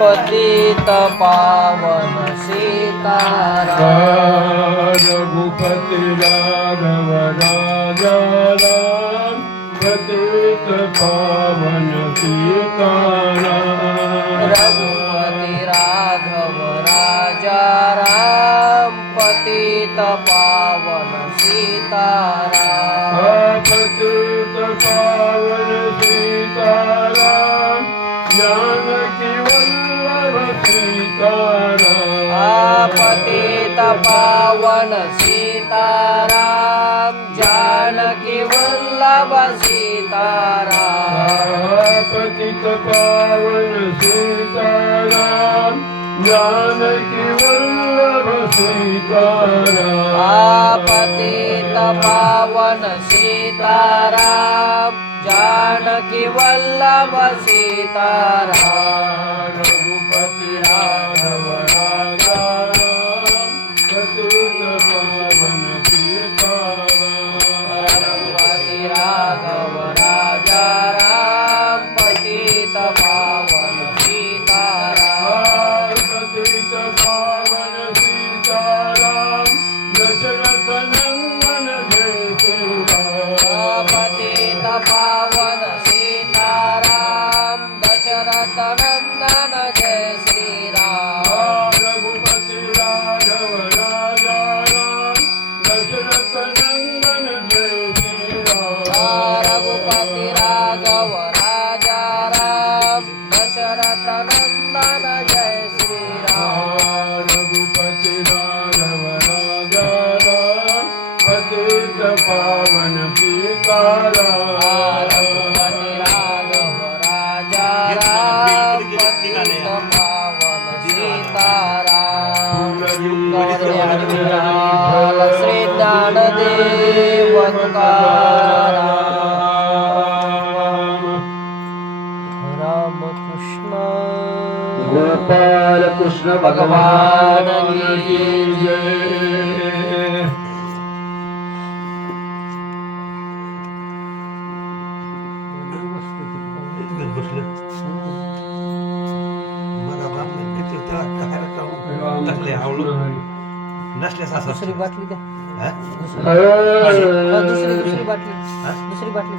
पतित पावन सीताराम। रघुपति राघव राजा राम, पतित पावन सीताराम। रघुपति राघव राजा राम, पतित पावन सीताराम। पतित पावन सीताराम, जानकी वल्लभ सीताराम। पतित पावन सीताराम, जानकी वल्लभ सीताराम। पतित पावन सीताराम, जानकी वल्लभ सीताराम। पतित पावन सीताराम, जानकी वल्लभ सीताराम। रघुपति राघव राजा राम, पतित पावन सीताराम। रघुपति राघव राजा राम, पतित पावन सीताराम। पतित पावन सीताराम, दशरथ नंदन जय श्री राम। पतित पावन सीताराम, दशरथ नंदन जय श्री राम। रघुपति राघव राजा राम, दशरथ नंदन जय श्री राम। रघुपति राघव राजा राम, दशरथ नंदन जय श्री राम। रघुपति राघव राजा राम, पतित पावन सीताराम। रघुपति राघव राजा राम, पतित पावन सीताराम। श्री ज्ञानदेव तुकाराम। राम कृष्ण गोपाल कृष्ण भगवान की जय। दुसरी बाटली द्या. दुसरी बाटली. दुसरी बाटली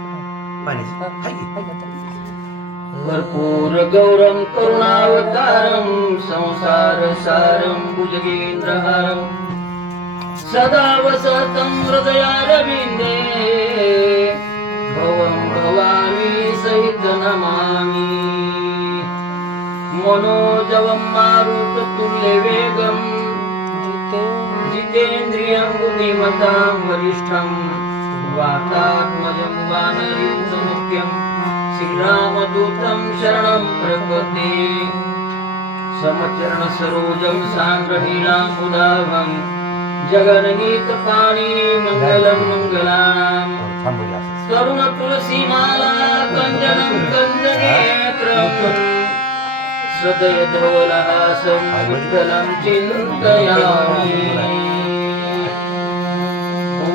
कर्पूर गौरम करुणावतारम, संसार सारम भुजगेन्द्रहारम, सदा वसतं हृदयारविन्दे, भवं भवामी सहित नमामि। मनोजवं मारुततुल्यवेगं, जितेन्द्रियं बुद्धिमतां वरिष्ठं, वातात्मजं वानरयूथमुख्यं, श्रीरामदूतं शरणं प्रपद्ये। समचरण सरोजं सान्द्रनीलाम्बुदाभं, जगन्नीतपाणि मङ्गलं मङ्गलानां, तरुणतुलसीमाला कञ्जनं कञ्जनेत्रं, सदयधवलहासं विठ्ठलं चिन्तयामि।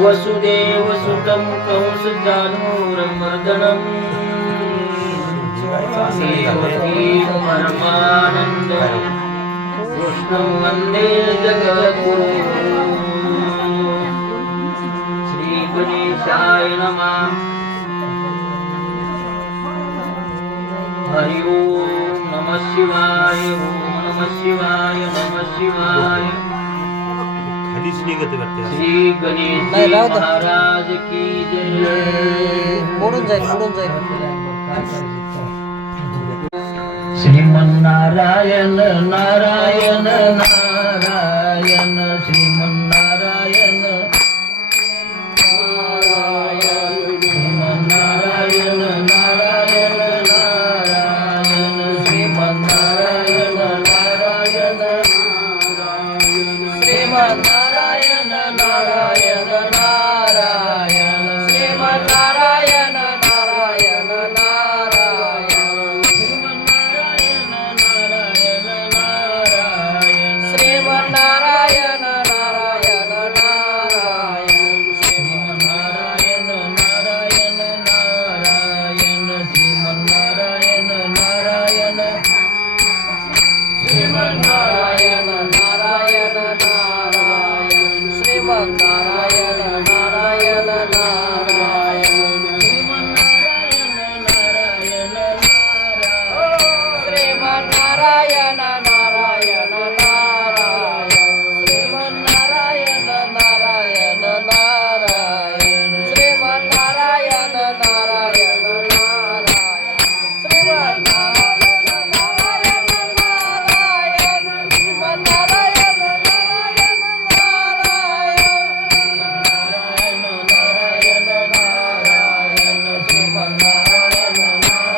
वसुदेवसुतं कंसचाणूरमर्दनं, देवकी परमानन्दं, कृष्णं वन्दे जगद्गुरुं। श्रीगणेशाय नमः। हरि ओम नमः शिवाय, ओम नमः शिवाय, नमः शिवाय। श्री गणेश महाराज की जय। मोडून जाईल. श्रीमन्नारायण नारायण नारायण, श्रीमन्नारायण श्रीमन्नारायण नारायण नारायण, श्रीमन्नारायण नारायण श्रीमन्नारायण नारायण नारायण, श्रीमन्नारायण नारायण नारायण, श्रीमन्नारायण नारायण नारायण, श्रीमन्नारायण नारायण नारायण, श्रीमन्नारायण नारायण नारायण, श्रीमन्नारायण नारायण श्रीमन्नारायण नारायण नारायण श्रीमन्नारायण नारायण नारायण श्रीमन्नारायण नारायण नारायण श्रीमन्नारायण नारायण नारायण श्रीमन्नारायण नारायण नारायण श्रीमन्नारायण नारायण नारायण श्रीमन्नारायण नारायण नारायण श्रीमन्नारायण नारायण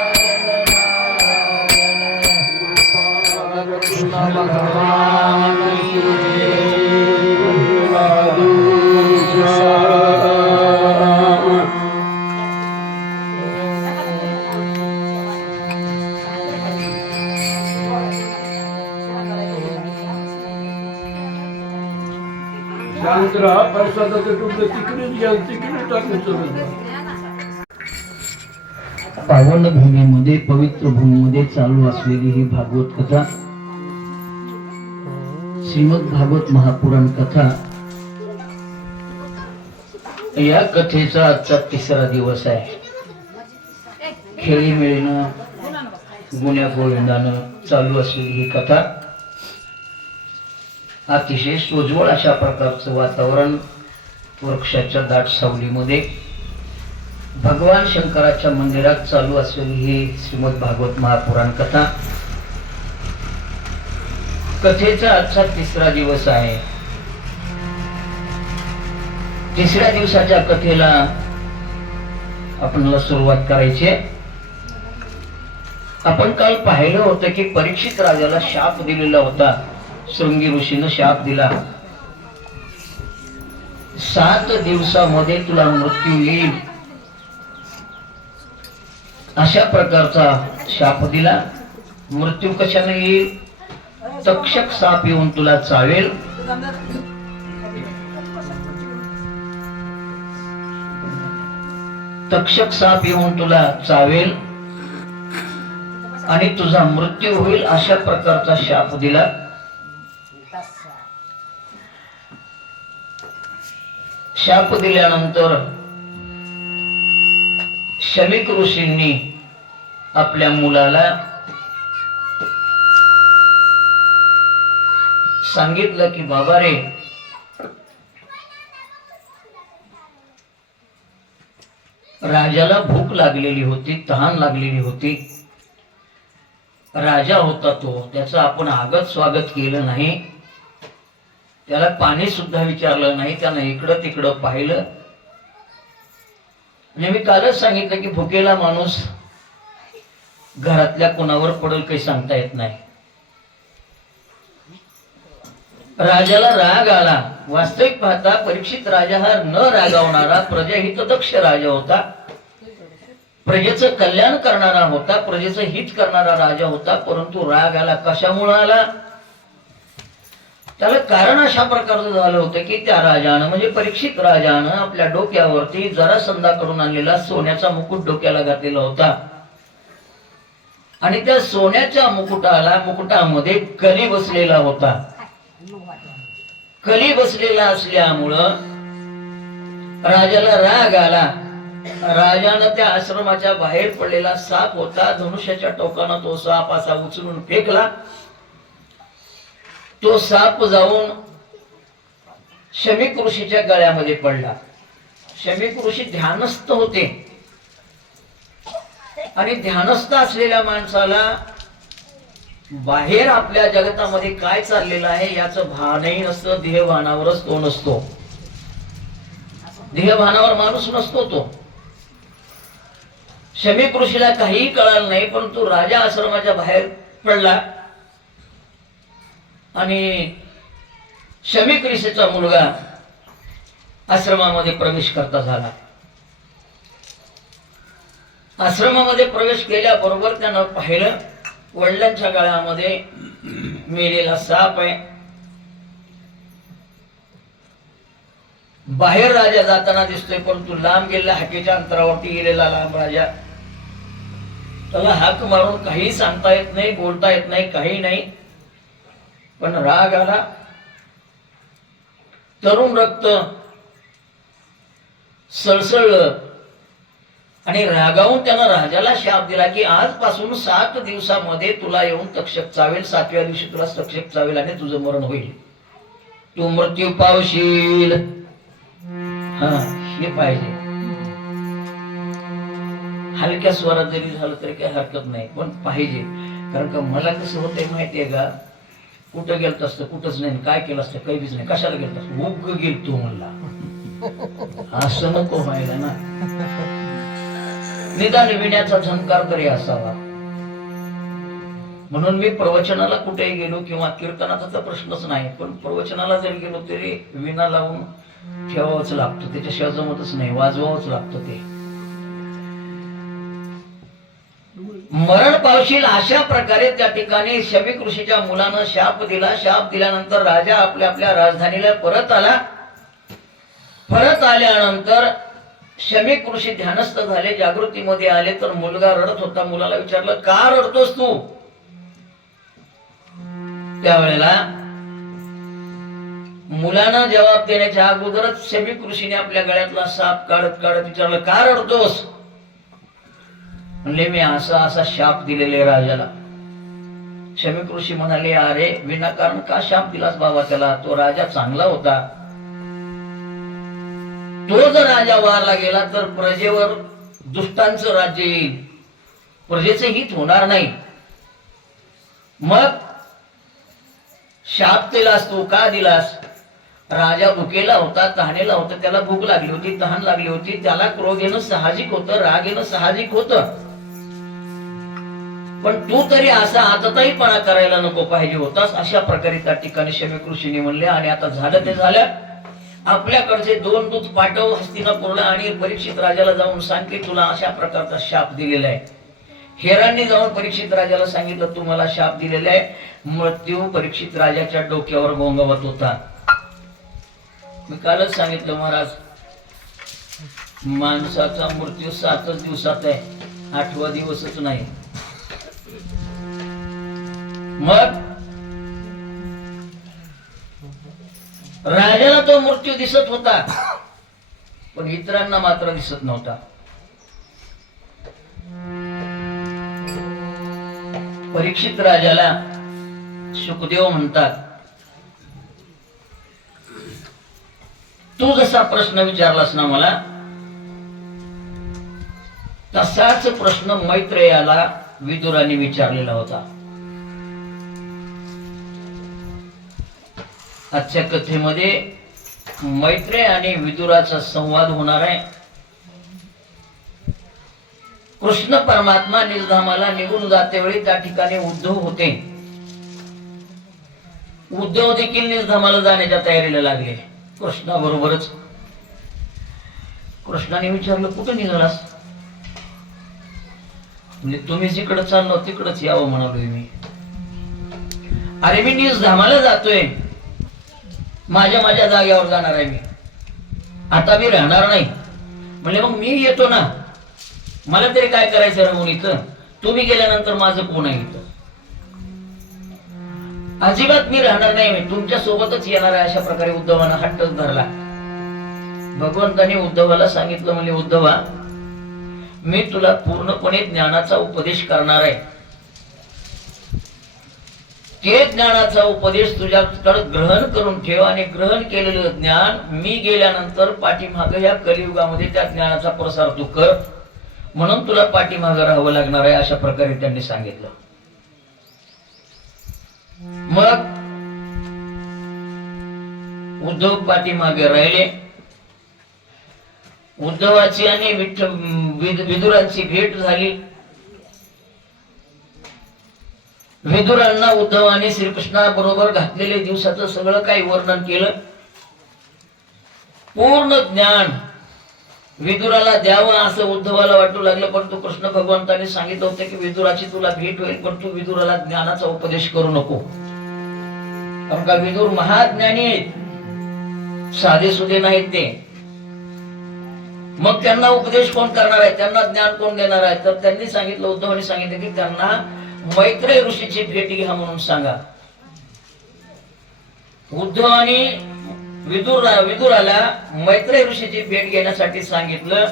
कृष्ण भगवान की शांत राहा प्रसादाचं टुकडं तिकडेच घ्या तिकडे टाकून चलत जा. पावन भूमीमध्ये पवित्र भूमीमध्ये चालू असलेली ही भागवत कथा श्रीमद भागवत महापुराण कथा. या कथेचा आजचा तिसरा दिवस आहे. खेळीमेळीनं गुण्या गोविंदानं चालू असलेली ही कथा. अतिशय सोज्वळ अशा प्रकारचं वातावरण वृक्षाच्या दाट सावलीमध्ये भगवान शंकराच्या मंदिरात चालू असलेली ही श्रीमद भागवत महापुराण कथा. कथेचा आजचा तिसरा दिवस आहे. तिसऱ्या दिवसाच्या कथेला आपल्याला सुरुवात करायची. आपण काल पाहिलं होतं की परीक्षित राजाला शाप दिलेला होता. शृंगी ऋषीनं शाप दिला, 7 दिवसामध्ये तुला मृत्यू येईल अशा प्रकारचा शाप दिला. मृत्यू कशाने येईल? तक्षक साप येऊन तुला चावेल. तक्षक साप येऊन तुला चावेल आणि तुझा मृत्यू होईल अशा प्रकारचा शाप दिला. शाप दिल्यानंतर शमीक ऋषींनी आपल्या मुलाला सांगितलं की बाबा रे, राजाला भूक लागलेली होती, तहान लागलेली होती. राजा होता तो, त्याचं आपण आगत स्वागत केलं नाही, त्याला पाणी सुद्धा विचारलं नाही. त्यानं इकडं तिकडं पाहिलं. आणि मी कालच सांगितलं की भुकेला माणूस घरातल्या कोणावर पडेल काही सांगता येत नाही. राजाला राग आला. वास्तविक पाहता परीक्षित राजा हा न रागावणारा प्रजाहितदक्ष राजा होता. प्रजेचं कल्याण करणारा होता, प्रजेचं हित करणारा राजा होता. परंतु राग आला. कशामुळे आला? त्याला कारण अशा प्रकारचं झालं होतं की त्या राजानं म्हणजे परीक्षित राजानं आपल्या डोक्यावरती जरासंधाकडून आणलेला सोन्याचा मुकुट डोक्याला घातलेला होता. आणि त्या सोन्याच्या मुकुटामध्ये कली बसलेला होता. कली बसलेला असल्यामुळं राजाला राग आला. राजानं त्या आश्रमाच्या बाहेर पडलेला साप होता, धनुष्याच्या टोकानं तो साप असा उचलून फेकला. तो साप जाऊन शमीक ऋषीच्या गळ्यामध्ये पडला. शमीक ऋषी ध्यानस्थ होते आणि ध्यानस्थ असलेल्या माणसाला बाहेर आपल्या जगतामध्ये काय चाललेलं आहे याचं भानही नसतं. देहभानावरच तो नसतो. देहभानावर माणूस नसतो तो. शमीक ऋषीला काहीही कळालं नाही. परंतु राजा आश्रमाच्या बाहेर पडला आणि शमीक ऋषीचा मुलगा आश्रमामध्ये प्रवेश करता झाला. आश्रमामध्ये प्रवेश केल्याबरोबर त्यानं पाहिलं वडिलांच्या गळ्यामध्ये मेलेला साप आहे. बाहेर राजा जाताना दिसतोय, परंतु लांब गेलेल्या हाकेच्या अंतरावरती गेलेला लांब राजा. त्याला हाक मारून काही सांगता येत नाही, बोलता येत नाही, काही नाही. पण राग आला, तरुण रक्त सळसळलं आणि रागावून त्यानं राजाला शाप दिला की आजपासून 7 दिवसामध्ये तुला येऊन तक्षक चावेल, 7व्या दिवशी तुला तक्षक चावेल आणि तुझं मरण होईल, तू मृत्यू पावशील. हा, हे पाहिजे. हलक्या स्वरात जरी झालं तरी काही हरकत नाही, पण पाहिजे. कारण का मला कसं होतंय माहितीये का, कुठं गेलत असतं, कुठंच नाही, काय केलं असतं काहीच नाही, कशाला गेलत असतं, उग गेल तू म्हणला. असं नको व्हायला ना, निदान विण्याचा झंकार तरी असावा. म्हणून मी प्रवचनाला कुठेही गेलो किंवा कीर्तनाचा तर प्रश्नच नाही, पण प्रवचनाला जरी गेलो तरी विणा लावून ठेवावंच लागतं, त्याच्याशिवाय जमतच नाही, वाजवावंच लागतं. ते मरण पावशील अशा प्रकारे त्या ठिकाणी शमीक ऋषीच्या मुलानं शाप दिला. शाप दिल्यानंतर राजा आपल्या आपल्या राजधानीला परत आला. परत आल्यानंतर शमीक ऋषी ध्यानस्थ झाले, जागृतीमध्ये आले. तर मुलगा रडत होता. मुलाला विचारलं, का रडतोस तू? त्यावेळेला मुलानं जबाब देण्याच्या अगोदरच शमीक ऋषीने आपल्या गळ्यातला साप काढत काढत विचारलं, का रडतोस? म्हणले, मी असा असा शाप दिलेले राजाला. शमीक ऋषी म्हणाले, अरे विनाकारण का शाप दिलास बाबा त्याला? तो राजा चांगला होता. तो जर राजा वारला गेला तर प्रजेवर दुष्टांचं राज्य येईल, प्रजेचं हित होणार नाही. मग शाप दिलास तू, का दिलास? राजा भुकेला होता, तहानेला होता, त्याला भूक लागली होती, तहान लागली होती, त्याला क्रोध येणं साहजिक होतं, राग येणं साहजिक होतं. पण तू तरी असा आतताईपणा करायला नको पाहिजे होतास. अशा प्रकारे त्या ठिकाणी शमीक ऋषीने म्हणले. आणि आता झालं ते झालं. आपल्याकडचे 2 दूत पाठव हस्तिनापूरला आणि परीक्षित राजाला जाऊन सांग की तुला अशा प्रकारचा शाप दिलेला आहे. हेरांनी जाऊन परीक्षित राजाला सांगितलं, तू मला शाप दिलेला आहे. मृत्यू परीक्षित राजाच्या डोक्यावर गोंगवत होता. मी कालच सांगितलं महाराज, माणसाचा मृत्यू 7च दिवसात आहे, 8वा दिवसच नाही. मग राजाला तो मृत्यू दिसत होता, पण इतरांना मात्र दिसत नव्हता. परीक्षित राजाला शुकदेव म्हणतात, तू जसा प्रश्न विचारलास ना मला, तसाच प्रश्न मैत्रेयाला विदुराने विचारलेला होता. आजच्या कथेमध्ये मैत्रेय आणि विदुराचा संवाद होणार आहे. कृष्ण परमात्मा निजधामाला निघून जातेवेळी त्या ठिकाणी उद्धव होते. उद्धव देखील निजधामाला जाण्याच्या तयारीला लागले कृष्णाबरोबरच. कृष्णाने विचारलं, कुठं निघालास? म्हणजे तुम्ही जिकडे चाललो तिकडच यावं म्हणालोय मी. अरे मी निजधामाला जातोय, माझ्या जागेवर जाणार आहे मी, आता मी राहणार नाही. म्हणजे मग मी येतो ना, मला तरी काय करायचं राहून इथं? तुम्ही गेल्यानंतर माझं कोण आहे इथं? अजिबात मी राहणार नाही, मी तुमच्या सोबतच येणार आहे. अशा प्रकारे उद्धवानं हट्टच धरला. भगवंताने उद्धवाला सांगितलं, म्हणजे उद्धवा, मी तुला पूर्णपणे ज्ञानाचा उपदेश करणार आहे. ते ज्ञानाचा उपदेश तुझ्याकडे ग्रहण करून ठेव आणि ग्रहण केलेलं ज्ञान मी गेल्यानंतर पाठीमागे या कलियुगामध्ये त्या ज्ञानाचा प्रसार तू कर, म्हणून तुला पाठीमागे राहावं लागणार आहे. अशा प्रकारे त्यांनी सांगितलं. मग उद्धव पाठीमागे राहिले. उद्धवाची आणि विदुरांची भेट झाली. विदुरांना उद्धवाने श्रीकृष्णाबरोबर घातलेले दिवसाचं सगळं काही वर्णन केलं. पूर्ण ज्ञान विदुराला द्यावं असं उद्धवाला वाटू लागलं, परंतु कृष्ण भगवंताने सांगितलं होतं की विदुराची तुला भेट होईल, पण तू विदुराला ज्ञानाचा उपदेश करू नको. कारण का विदुर महाज्ञानी आहेत, साधे सुधे नाहीत ते. मग त्यांना उपदेश कोण करणार आहे, त्यांना ज्ञान कोण देणार आहे? तर त्यांनी सांगितलं, उद्धवाने सांगितलं की त्यांना मैत्रेय ऋषीची भेट घ्या म्हणून सांगा. उद्धवानी विदुराला मैत्रेय ऋषीची भेट घेण्यासाठी सांगितलं.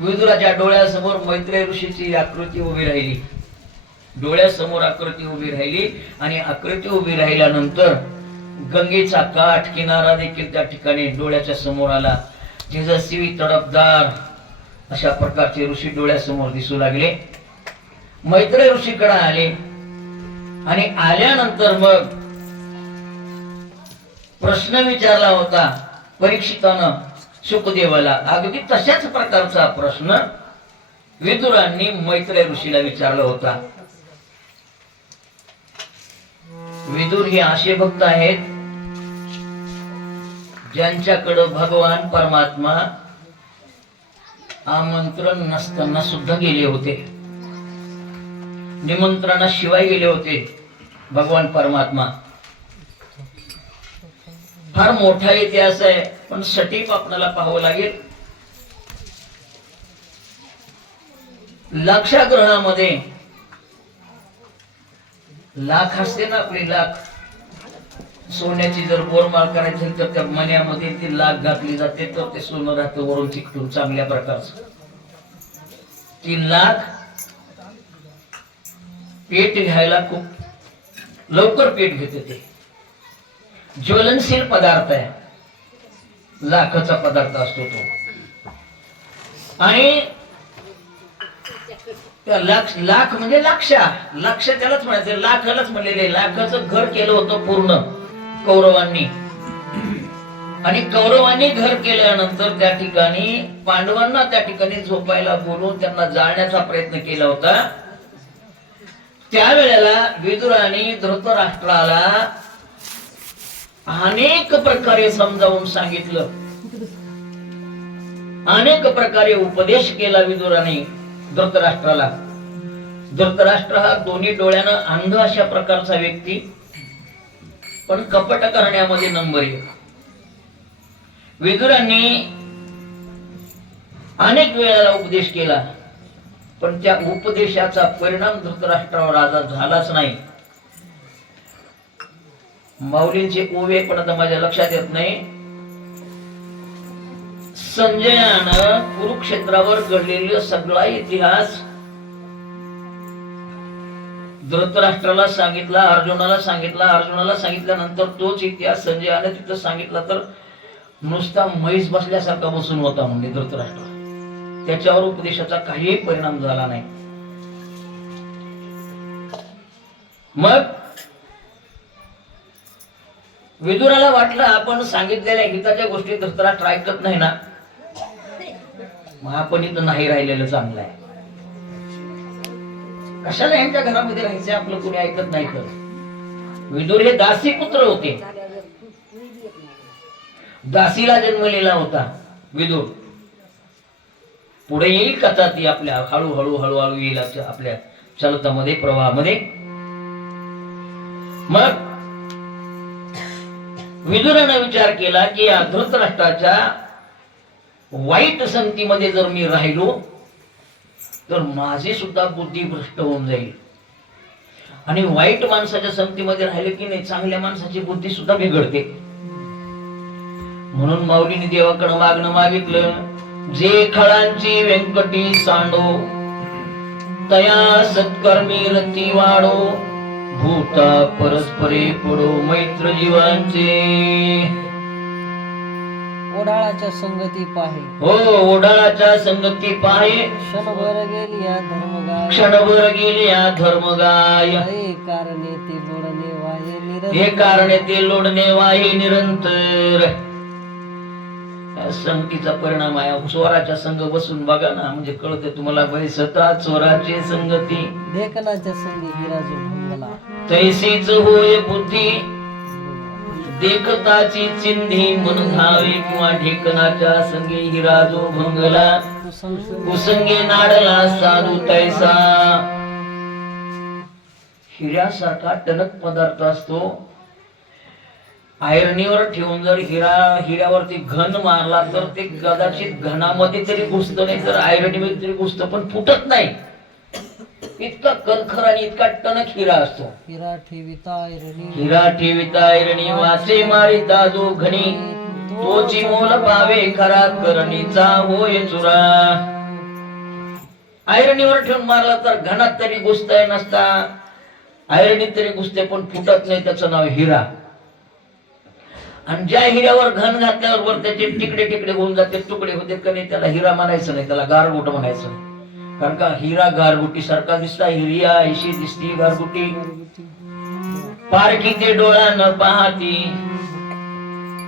विदुराच्या डोळ्यासमोर मैत्रेय ऋषीची आकृती उभी राहिली. डोळ्यासमोर आकृती उभी राहिली आणि आकृती उभी राहिल्यानंतर गंगेचा काठ किनारा देखील त्या ठिकाणी डोळ्याच्या समोर आला. तेजस्वी तडफदार अशा प्रकारचे ऋषी डोळ्यासमोर दिसू लागले. मैत्रेय ऋषीकडे आले आणि आल्यानंतर मग प्रश्न विचारला होता परीक्षितानं शुकदेवाला. अगदी तशाच प्रकारचा प्रश्न विदुरांनी मैत्रेय ऋषीला विचारला होता. विदुर हे असे भक्त आहेत ज्यांच्याकडे भगवान परमात्मा आमंत्रण नसताना सुद्धा गेले होते, निमंत्रणाशिवाय गेले होते. भगवान परमात्मा फार मोठा इतिहास आहे, पण सटीक आपल्याला पाहावं लागेल. लाक्षाग्रहामध्ये लाख असते ना आपली, लाख सोन्याची जर गोरमाळ करायची असेल तर त्या मण्यामध्ये ती लाख घातली जाते, तर ते सोनं राहतं वरून चिकटून चांगल्या प्रकारचं. ती लाख पेट घ्यायला खूप लवकर पेट घेते. ते ज्वलनशील पदार्थ आहे, लाखाचा पदार्थ असतो तो. आणि लाख म्हणजे लाक्ष त्यालाच म्हणायचं, लाखालाच म्हणलेले. लाखाचं घर केलं होतं पूर्ण कौरवांनी. आणि कौरवांनी घर केल्यानंतर त्या ठिकाणी पांडवांना त्या ठिकाणी झोपायला बोलून त्यांना जाळण्याचा प्रयत्न केला होता. त्यावेळेला विदुराने धृतराष्ट्राला अनेक प्रकारे समजावून सांगितलं, अनेक प्रकारे उपदेश केला विदुराने धृतराष्ट्राला. धृतराष्ट्र हा दोन्ही डोळ्यानं अंध अशा प्रकारचा व्यक्ती, पण कपट करण्यामध्ये नंबर 1. विदुरांनी अनेक वेळेला उपदेश केला, पण त्या उपदेशाचा परिणाम धृतराष्ट्रावर आज झालाच नाही. माऊलींचे ओवे पण आता माझ्या लक्षात येत नाही. संजयानं कुरुक्षेत्रावर घडलेला सगळा इतिहास धृतराष्ट्राला सांगितला, अर्जुनाला सांगितल्यानंतर तोच इतिहास संजयाने तिथं सांगितला तर नुसता म्हैस बसल्यासारखा बसून होता म्हणजे धृतराष्ट्र. त्याच्यावर उपदेशाचा काहीही परिणाम झाला नाही. मग विदुराला वाटलं आपण सांगितलेल्या हिताच्या गोष्टी धृतराष्ट्र ऐकत नाही ना, मग आपण इथं नाही राहिलेलं चांगलं आहे. कशाला यांच्या घरामध्ये राहायचं, आपलं कोणी ऐकत नाही. तर विदुर हे दासी पुत्र होते, दासीला जन्मलेला होता विदुर. पुढे येईल कथा ती आपल्या हळूहळू येईल आपल्या चलतामध्ये प्रवाहामध्ये. मग विदुराने विचार केला की या धृतराष्ट्राच्या वाईट संगतीमध्ये जर मी राहिलो तर माझी सुद्धा बुद्धी भ्रष्ट होऊन जाईल. आणि वाईट माणसाच्या संगतीमध्ये राहिले की नाही चांगल्या माणसाची बुद्धी सुद्धा बिघडते. म्हणून माऊलीने देवाकडे मागणं मागितलं, जे खळांची व्यंकटी सांडो तया सत्कर्मी रती वाढो, भूता परस्परे पडो मैत्र जीवांचे. ओढाळाच्या संगती पाहे, हो ओढाळाच्या संगती पाहे, क्षणभर गेली या धर्मगाय, क्षणभर गेली या धर्मगाय. हे कारणे ते लोडणे वाहे निरंतर, हे कारणे ते लोडणे वाहे निरंतर. संगतीचा परिणाम आहे. चोराच्या संग बसून बघा ना, म्हणजे कळते तुम्हाला. बैसता चोराचे संगती, देखनाच्या संगी हिराजो भंगला, तैसीच होय बुद्धी देखताची चिंधी मन धावे, किंवा ढेकनाच्या संगी हिराजो भंगला, कुसंगे नाडला साधू तैसा. हिऱ्यासारखा टणक पदार्थ असतो. आयर्नीवर ठेवून जर हिऱ्यावरती घन मारला तर ते कदाचित घनामध्ये तरी घुसत नाही, तर आयर्नीमध्ये तरी घुसत, पण फुटत नाही. इतका कणखर आणि इतका टणक हिरा असतो. हिरा ठेविता ऐरणी हिरा ठेविता ऐरणी वाचे मारिता जो घणी तोची मोल पावे खरा करणीचा होय चुरा. ऐरणीवर ठेवून मारला तर घनात तरी घुसताय नसता, ऐरणीत तरी घुसते पण फुटत नाही, त्याचं नाव हिरा. आणि ज्या हिऱ्यावर घन घातल्यावर वर त्याचे तिकडे तिकडे होऊन जाते, तुकडे होते का नाही, त्याला हिरा म्हणायचं नाही, त्याला गारगोट म्हणायचं. कारण का हिरा गारगुटी सारखा दिसता, हिरिया ऐशी दिसती गारगुटी. पारखी ते डोळा न पाहती.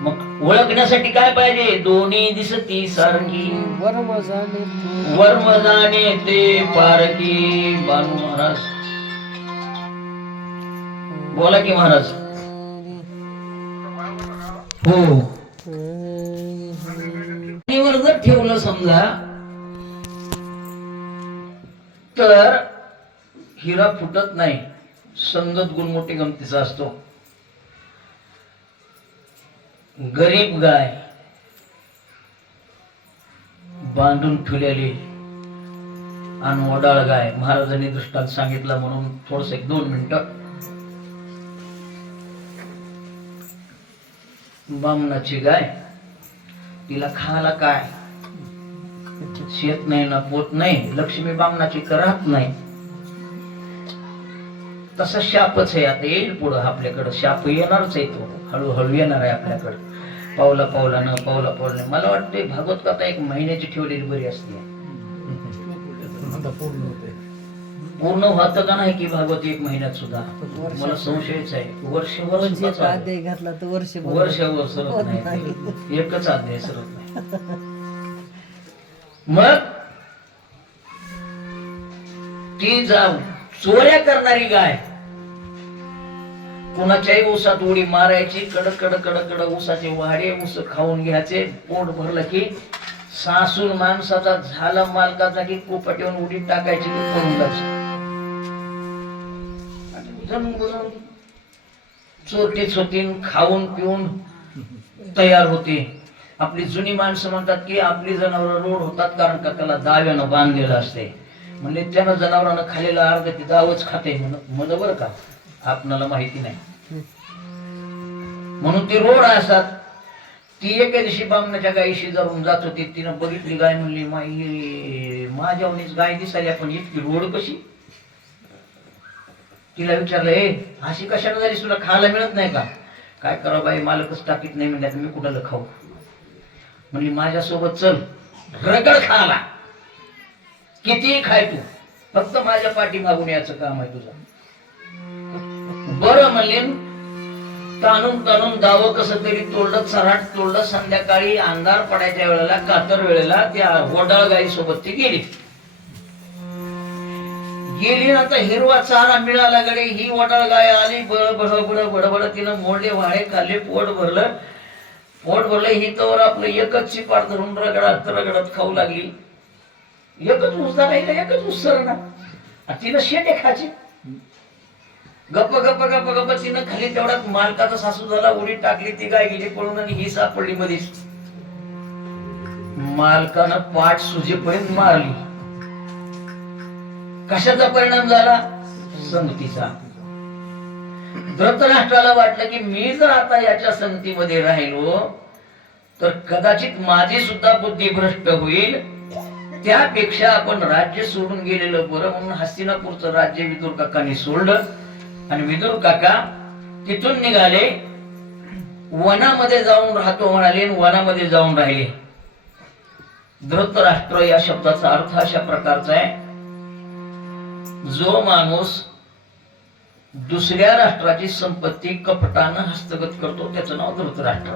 मग ओळखण्यासाठी काय पाहिजे? दोन्ही दिसती सारखी. वर्म जाणे तू वर्म जाणे ते पारखी. बानू महाराज बोला की महाराज. हो, जर ठेवलं समजा तर हिरा फुटत नाही. संगत गुण मोठी गमतीचा असतो. गरीब गाय बांधून ठेवलेली आणि वडाळ गाय, महाराजांनी दृष्टांत सांगितला म्हणून थोडस 1-2 मिनिटं. बामणाची गाय, तिला खायला काय? शेत नाही ना पोत नाही, लक्ष्मी बामणाची करत नाही. तसा शापच आहे. आता येईल पुढं आपल्याकडं, शाप येणारच आहे, तो हळूहळू येणार आहे आपल्याकडं, पावला पावलानं पावला पावला. मला वाटते भागवत कथा 1 महिन्याची ठेवलेली बरी असते. पूर्ण होतं का नाही की भागवत 1 महिन्यात सुद्धा? मला संशयच आहे. वर्षभर अध्याय घातला तर वर्षभर सरत नाही, एकच अध्याय सरत नाही. मग ती जाऊ चोऱ्या करणारी गाय कुणाच्याही ऊसात उडी मारायची, कडक कडक कडक कडक ऊसाचे वाडे, ऊस खाऊन घ्यायचे. पोट भरलं की सासून माणसाचा झाला मालकाचा की कोपट येऊन उडी टाकायची की पळून जायची. चोरटी चोटीन खाऊन पिऊन तयार होते. आपली जुनी माणसं म्हणतात की आपली जनावर रोड होतात कारण का त्याला दाव्यानं बांधलेलं असते. म्हणजे त्यानं जनावरांना खालेला अर्ध ती दावच खाते म्हण बरं का, आपणाला माहिती नाही. म्हणून ती रोड असतात. ती एके दिवशी बामणाच्या गायीशी जाऊन जात होती. तिनं बघितली गाय, म्हणली माई माझ्यावनीच गाय दिसायला पण इतकी रोड कशी? तिला विचारलं, अशी कशाला झाली, तुला खायला मिळत नाही का? काय करा बाई, मालकच टाकीत नाही म्हणल्यात, मी कुठाला खाऊ? म्हणली माझ्यासोबत चल, रगड खाला, कितीही खाय तू, फक्त माझ्या पाठी मागून याचं काम आहे तुझं. बरं म्हणले. ताणून ताणून दावं कसं तरी तोडलं, चराट तोडलं. संध्याकाळी अंधार पडायच्या वेळेला, कातर वेळेला त्या वडाळ गाई सोबत ती गेली. नंतर हिरवा चारा मिळाला गडे. ही वडाळ गाय आली, बडबड तिनं मोडले वाळे खाल्ले, पोट भरलं. ही तर आपलं एकच चिपाड धरून रगडत रगडत खाऊ लागली. एकच उसदा नाही का, एकच उसर ना. तिनं शेटे खायचे. गप्प गप्प गप्प गप्प तिनं खाली. तेवढ्यात मालकाचा सासू झाला, उडी टाकली, ती गाय गेली पळून आणि ही सापडली मध्येच. मालकानं पाठ सुजेपर्यंत मारली. कशाचा परिणाम झाला? संगतीचा. धृतराष्ट्राला वाटलं की मी जर आता याच्या संगतीमध्ये राहिलो तर कदाचित माझी सुद्धा बुद्धी भ्रष्ट होईल, त्यापेक्षा आपण राज्य सोडून गेलेलं बरं. म्हणून हस्तिनापूरचं राज्य विदुर काकांनी सोडलं आणि विदुर काका तिथून निघाले, वनामध्ये जाऊन राहतो म्हणाले, वनामध्ये जाऊन राहिले. धृतराष्ट्र या शब्दाचा अर्थ अशा प्रकारचा आहे, जो माणूस दुसऱ्या राष्ट्राची संपत्ती कपटानं हस्तगत करतो त्याचं नाव धृतराष्ट्र.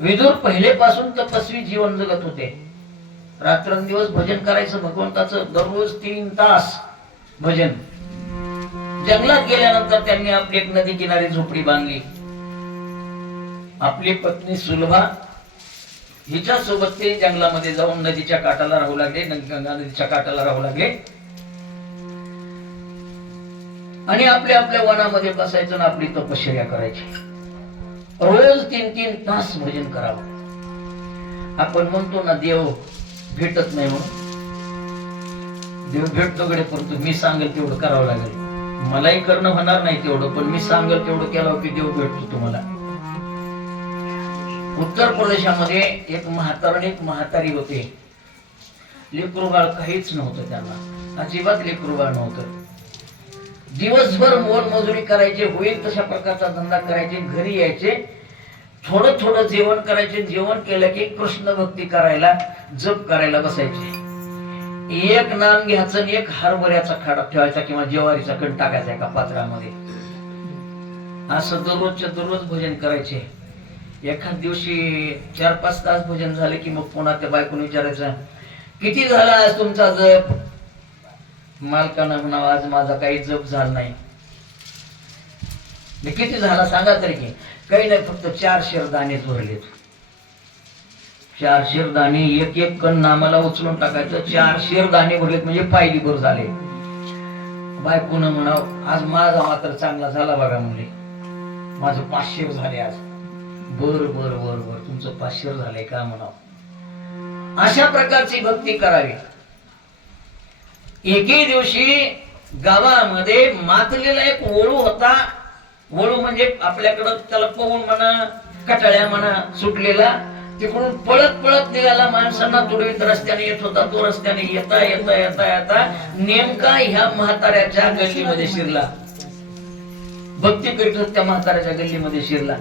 विदुर पहिलेपासून तपस्वी जीवन जगत होते. रात्रंदिवस भजन करायचं भगवंताचं, दररोज 3 तास भजन. जंगलात गेल्यानंतर त्यांनी आपली एक नदी किनारी झोपडी बांधली. आपली पत्नी सुलभा हिच्या सोबत ते जंगलामध्ये जाऊन नदीच्या काठाला राहू लागले, गंगा नदीच्या काठाला राहू लागले. आणि आपल्या आपल्या वनामध्ये बसायचं आणि आपली तपश्चर्या करायची. रोज 3-3 तास भजन करावं. आपण म्हणतो ना, देव भेटत नाही म्हणून देव भेटतो कडे, परंतु मी सांगेल तेवढं करावं लागेल. मलाही करणं होणार नाही तेवढं, पण मी सांगेल तेवढं केलं की देव भेटतो तुम्हाला. उत्तर प्रदेशामध्ये एक म्हातारा आणि एक म्हातारी होते. लेकरूबाळ काहीच नव्हतं त्यांना, अजिबात लेकरूबाळ नव्हतं. दिवसभर मोलमजुरी करायचे, होईल तशा प्रकारचा धंदा करायचे, घरी यायचे, थोडं थोडं जेवण करायचे, जेवण केलं की कृष्ण भक्ती करायला, जप करायला बसायचे. एक नाम घ्यायचं आणि एक हरभऱ्याचा खाडा ठेवायचा किंवा ज्वारीचा कण टाकायचा एका पात्रामध्ये. असं दररोजच्या दररोज भजन करायचे. एखाद दिवशी 4-5 तास भजन झाले की मग पुन्हा त्या बायकोने विचारायचं, किती झाला आज तुमचा जप? मालकानं म्हणावं, आज माझा काही जप झाला नाही. किती झाला सांगा तरी की. काही नाही, फक्त 4 शेरदाणे भरलेत. 4 शेरदाणे, एक एक कण नामाला उचलून टाकायचं. 4 शेरदाणे भरलेत म्हणजे पायलीभर झाले. बायकोनं म्हणावं, आज माझा मात्र चांगला झाला बघा म्हणले, माझं 5 शेर झाले आज. बर बर बर बर, तुमचं 5 शेर झालंय का म्हणावं. अशा प्रकारची भक्ती करावी. एके दिवशी गावामध्ये मातलेला एक वळू होता. वळू म्हणजे आपल्याकडं त्याला पवून म्हणा, कटाळ्या म्हणा, सुटलेला. तिकडून पळत पळत निघाला, माणसांना तुडवीत रस्त्याने येत होता. तो रस्त्याने येता येता येता येता नेमका ह्या म्हाताऱ्याच्या गल्लीमध्ये शिरला. भक्ती करीत होत त्या म्हाताऱ्याच्या गल्लीमध्ये शिरला.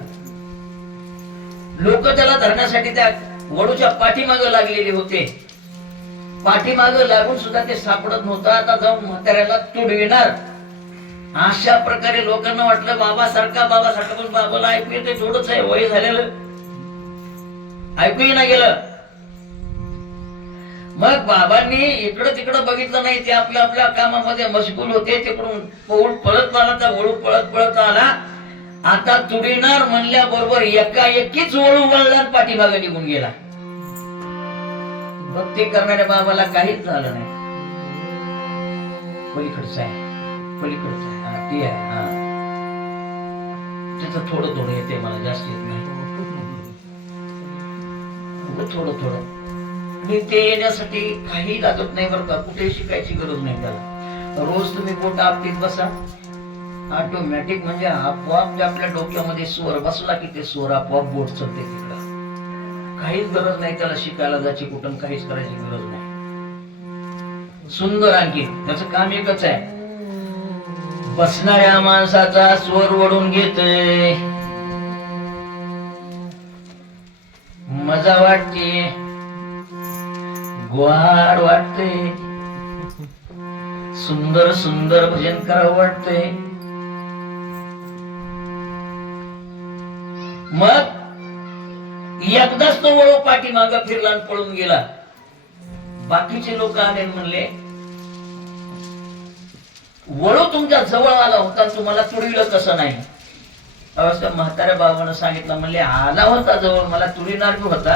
लोक त्याला धरण्यासाठी त्या वडूच्या पाठीमागे लागलेले होते. पाठीमागे लागून सुद्धा ते सापडत नव्हतं. आता जाऊन म्हाताऱ्याला तुडविणार. अशा प्रकारे लोकांना वाटलं बाबा सारखा, पण बाबाला ऐकू येते, थोडंच आहे, वय झालेलं, ऐकूही नाही गेलं. मग बाबांनी इकडं तिकडं बघितलं नाही. ते आपल्या आपल्या कामामध्ये मशगूल होते. तिकडून पळून पळत आला, त्या वळू पळत पळत आला. आता तुडविणार म्हणल्या बरोबर एकाएकीच वळू वळला, पाठीमागे निघून गेला. भक्ती करणाऱ्या बाबाला काहीच झालं नाही. पलीकडचं आहे, पलीकडचं आहे, हा ती आहे, हा त्याचं थोडं थोडं येते, मला जास्त येत नाही. थोडं थोडं, आणि ते येण्यासाठी काही लागत नाही बरं का. कुठे शिकायची गरज नाही त्याला. रोज तुम्ही बोट आपटीत बसा, ऑटोमॅटिक म्हणजे आपोआप आपल्या डोक्यामध्ये स्वर बसला की ते स्वर आपोआप बोट चलते तिकडं. काहीच गरज नाही त्याला शिकायला जायची, कुठून काहीच करायची गरज नाही. सुंदर. आणखी त्याचं काम एकच आहे, बसणाऱ्या माणसाचा स्वर ओढून घेतोय, मजा वाटते, ग्वाड वाटते, सुंदर सुंदर भजन करावं वाटतंय. मग एकदाच तो वळू पाठीमाग फिरला आणि पळून गेला. बाकीचे लोक आले म्हणले, वळू तुमच्या जवळ आला होता, तुम्हाला तुडविलं कसं नाही? अवस्था म्हाताऱ्या बाबांना सांगितलं, म्हणले आला होता जवळ, मला तुडविणार बी होता,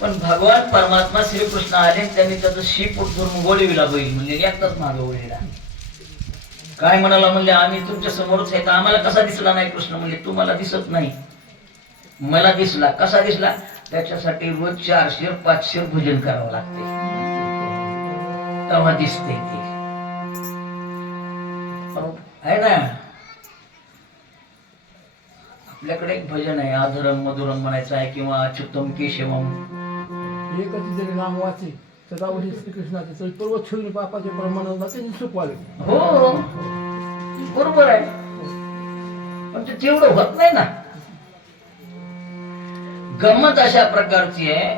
पण भगवान परमात्मा श्रीकृष्ण आले, त्यांनी त्याचं शीप धरून गोळीला बैल, म्हणजे एकदाच मागे ओळीला. काय म्हणाला? म्हणले आम्ही तुमच्या समोरच आहे, आम्हाला कसा दिसला नाही कृष्ण? म्हणले तुम्हाला दिसत नाही, मला दिसला. कसा दिसला? त्याच्यासाठी रोज 4 शेर 5 शेर भजन करावं लागते, तेव्हा दिसते ते. आहे ना, आपल्याकडे एक भजन आहे, आधुरम मधुरम म्हणायचं आहे, किंवा अच्युतम केशवम. एकच जरी नाम वाचे सदावधी श्रीकृष्णाचे चल पर्वत छोडून पापाचे परमानंदाचे सुख वाले. हो बरोबर आहे, पण ते तेवढं होत नाही ना. गंमत अशा प्रकारची आहे,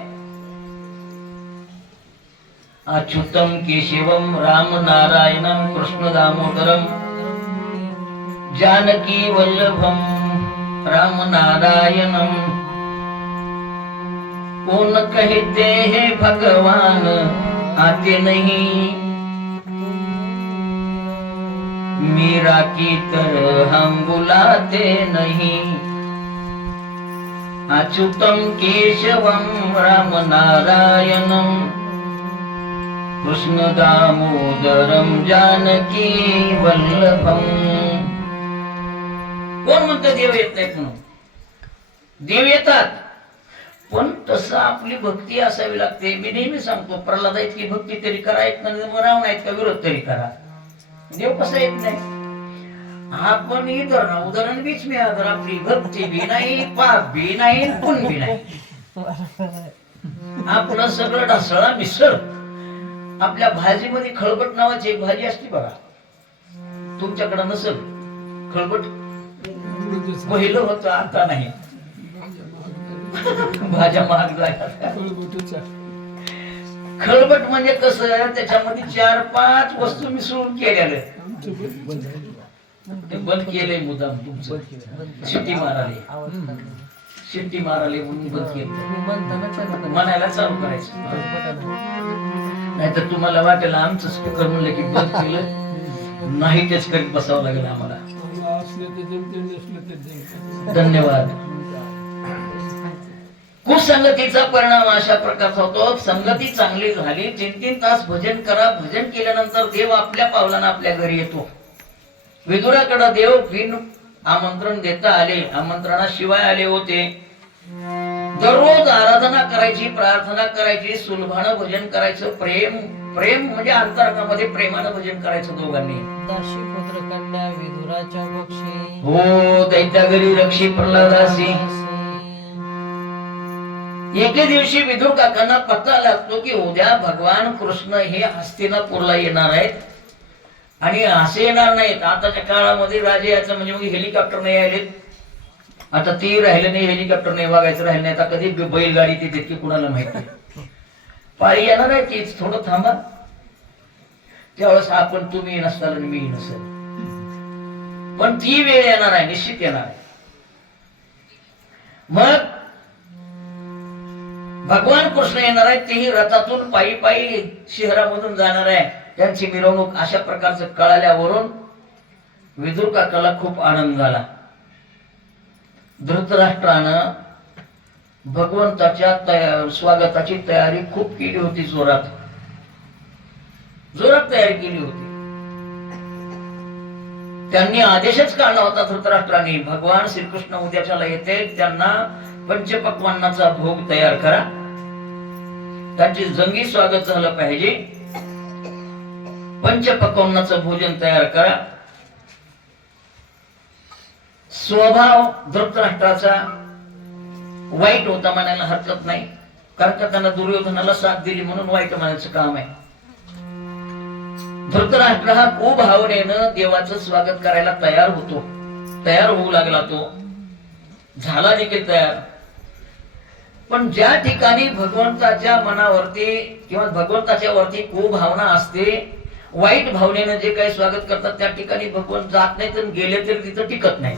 अच्युतम केशवम राम नारायणम कृष्ण दामोदरम जानकी वल्लभम राम नारायणम. कौन कहते हैं भगवान आते नहीं, मीरा की तरह हम बुलाते नहीं. अच्युतम केशवम राम नारायणम कृष्ण दामोदरम जानकी वल्लभम. कोण म्हणतं देव येत नाहीत म्हणून? देव येतात, पण तसं आपली भक्ती असावी लागते. मी नेहमी सांगतो, प्रल्हाद इतकी भक्ती तरी करा, येत नाही रावण आहेत का विरोध तरी करा. देव कसा येत नाही. आपण उदाहरण बीच मी आदर आपली भक्ती बी नाही, पाप बी नाही, पुण्य बी नाही. आपलं सगळं ढासळा मिसळ. आपल्या भाजीमध्ये खळबट नावाची एक भाजी असते बघा, तुमच्याकडे नसेल. खळबट पहिलं होतं, आता नाही. भाज्या महाग झाल्या. खळबट म्हणजे कसं, त्याच्यामध्ये 4-5 वस्तू मिसळून केलेलं. ते बंद केलंय मुद्दाम तुमचं. शिट्टी माराले म्हणून बंद केलं. म्हणायला चालू करायचं. नाहीतर तुम्हाला वाटेल आमचं स्पीकर म्हणलं की बंद केलं नाही, तेच करीत बसावं लागेल आम्हाला. धन्यवाद. कुसंगतीचा परिणाम अशा प्रकारचा होतो. संगती चांगली झाली, 3-3 तास भजन करा. भजन केल्यानंतर देव आपल्या पावलानं आपल्या घरी येतो. विदुराकडे देव बिन आमंत्रण देता आले, आमंत्रणाशिवाय आले होते. दररोज आराधना करायची, प्रार्थना करायची, सुलभानं भजन करायचं. प्रेम म्हणजे अंतरंगामध्ये प्रेमानं भजन करायचं दोघांनी. दाशी पुत्र कन्या विदुराच्या पक्षी, हो दैत्या घरी रक्षी प्रल्हादासी. एके दिवशी विदुर काकांना पत्ता लागतो की उद्या भगवान कृष्ण हे हस्तिनापूरला येणार आहेत. आणि असे येणार नाहीत. आताच्या काळामध्ये राजे याचं म्हणजे हेलिकॉप्टर नाही आले. आता ती राहिलं नाही, हेलिकॉप्टर नाही, वागायचं राहिलं नाही. आता कधी बैलगाडी ते देते कुणाला माहिती. पायी येणार आहे तीच, थोडं थांबा. त्यावेळेस आपण तुम्ही नसताल आणि मी नसेल, पण ती वेळ येणार आहे, निश्चित येणार आहे. मग भगवान कृष्ण येणार आहेत. तेही रथातून पायी पायी शहरामधून जाणार आहे. त्यांची मिरवणूक अशा प्रकारचं कळाल्यावरून विदुर काकाला खूप आनंद झाला. धृतराष्ट्रानं भगवंताच्या स्वागताची तयारी खूप केली होती. जोरात तयारी केली होती. त्यांनी आदेशच काढला होता धृतराष्ट्राने, भगवान श्रीकृष्ण उद्याच्याला येते, त्यांना पंचपक्वान्नाचा भोग तयार करा. त्यांचे जंगी स्वागत झालं पाहिजे. पंचपक्वान्नाचं भोजन तयार करा. स्वभाव धृतराष्ट्राचा वाईट होता म्हणायला हरकत नाही, कारण का त्यांना दुर्योधनाला साथ दिली म्हणून वाईट म्हणायचं काम आहे. धृतराष्ट्र हा खूप भावनेनं देवाचं स्वागत करायला तयार होऊ लागला. तो झाला देखील तयार. पण ज्या ठिकाणी भगवंताच्या मनावरती किंवा भगवंताच्या वरती खूप भावना असते, वाईट भावनेनं जे काही स्वागत करतात त्या ठिकाणी भगवंत जात नाही, तर गेले तरी तिथं टिकत नाही.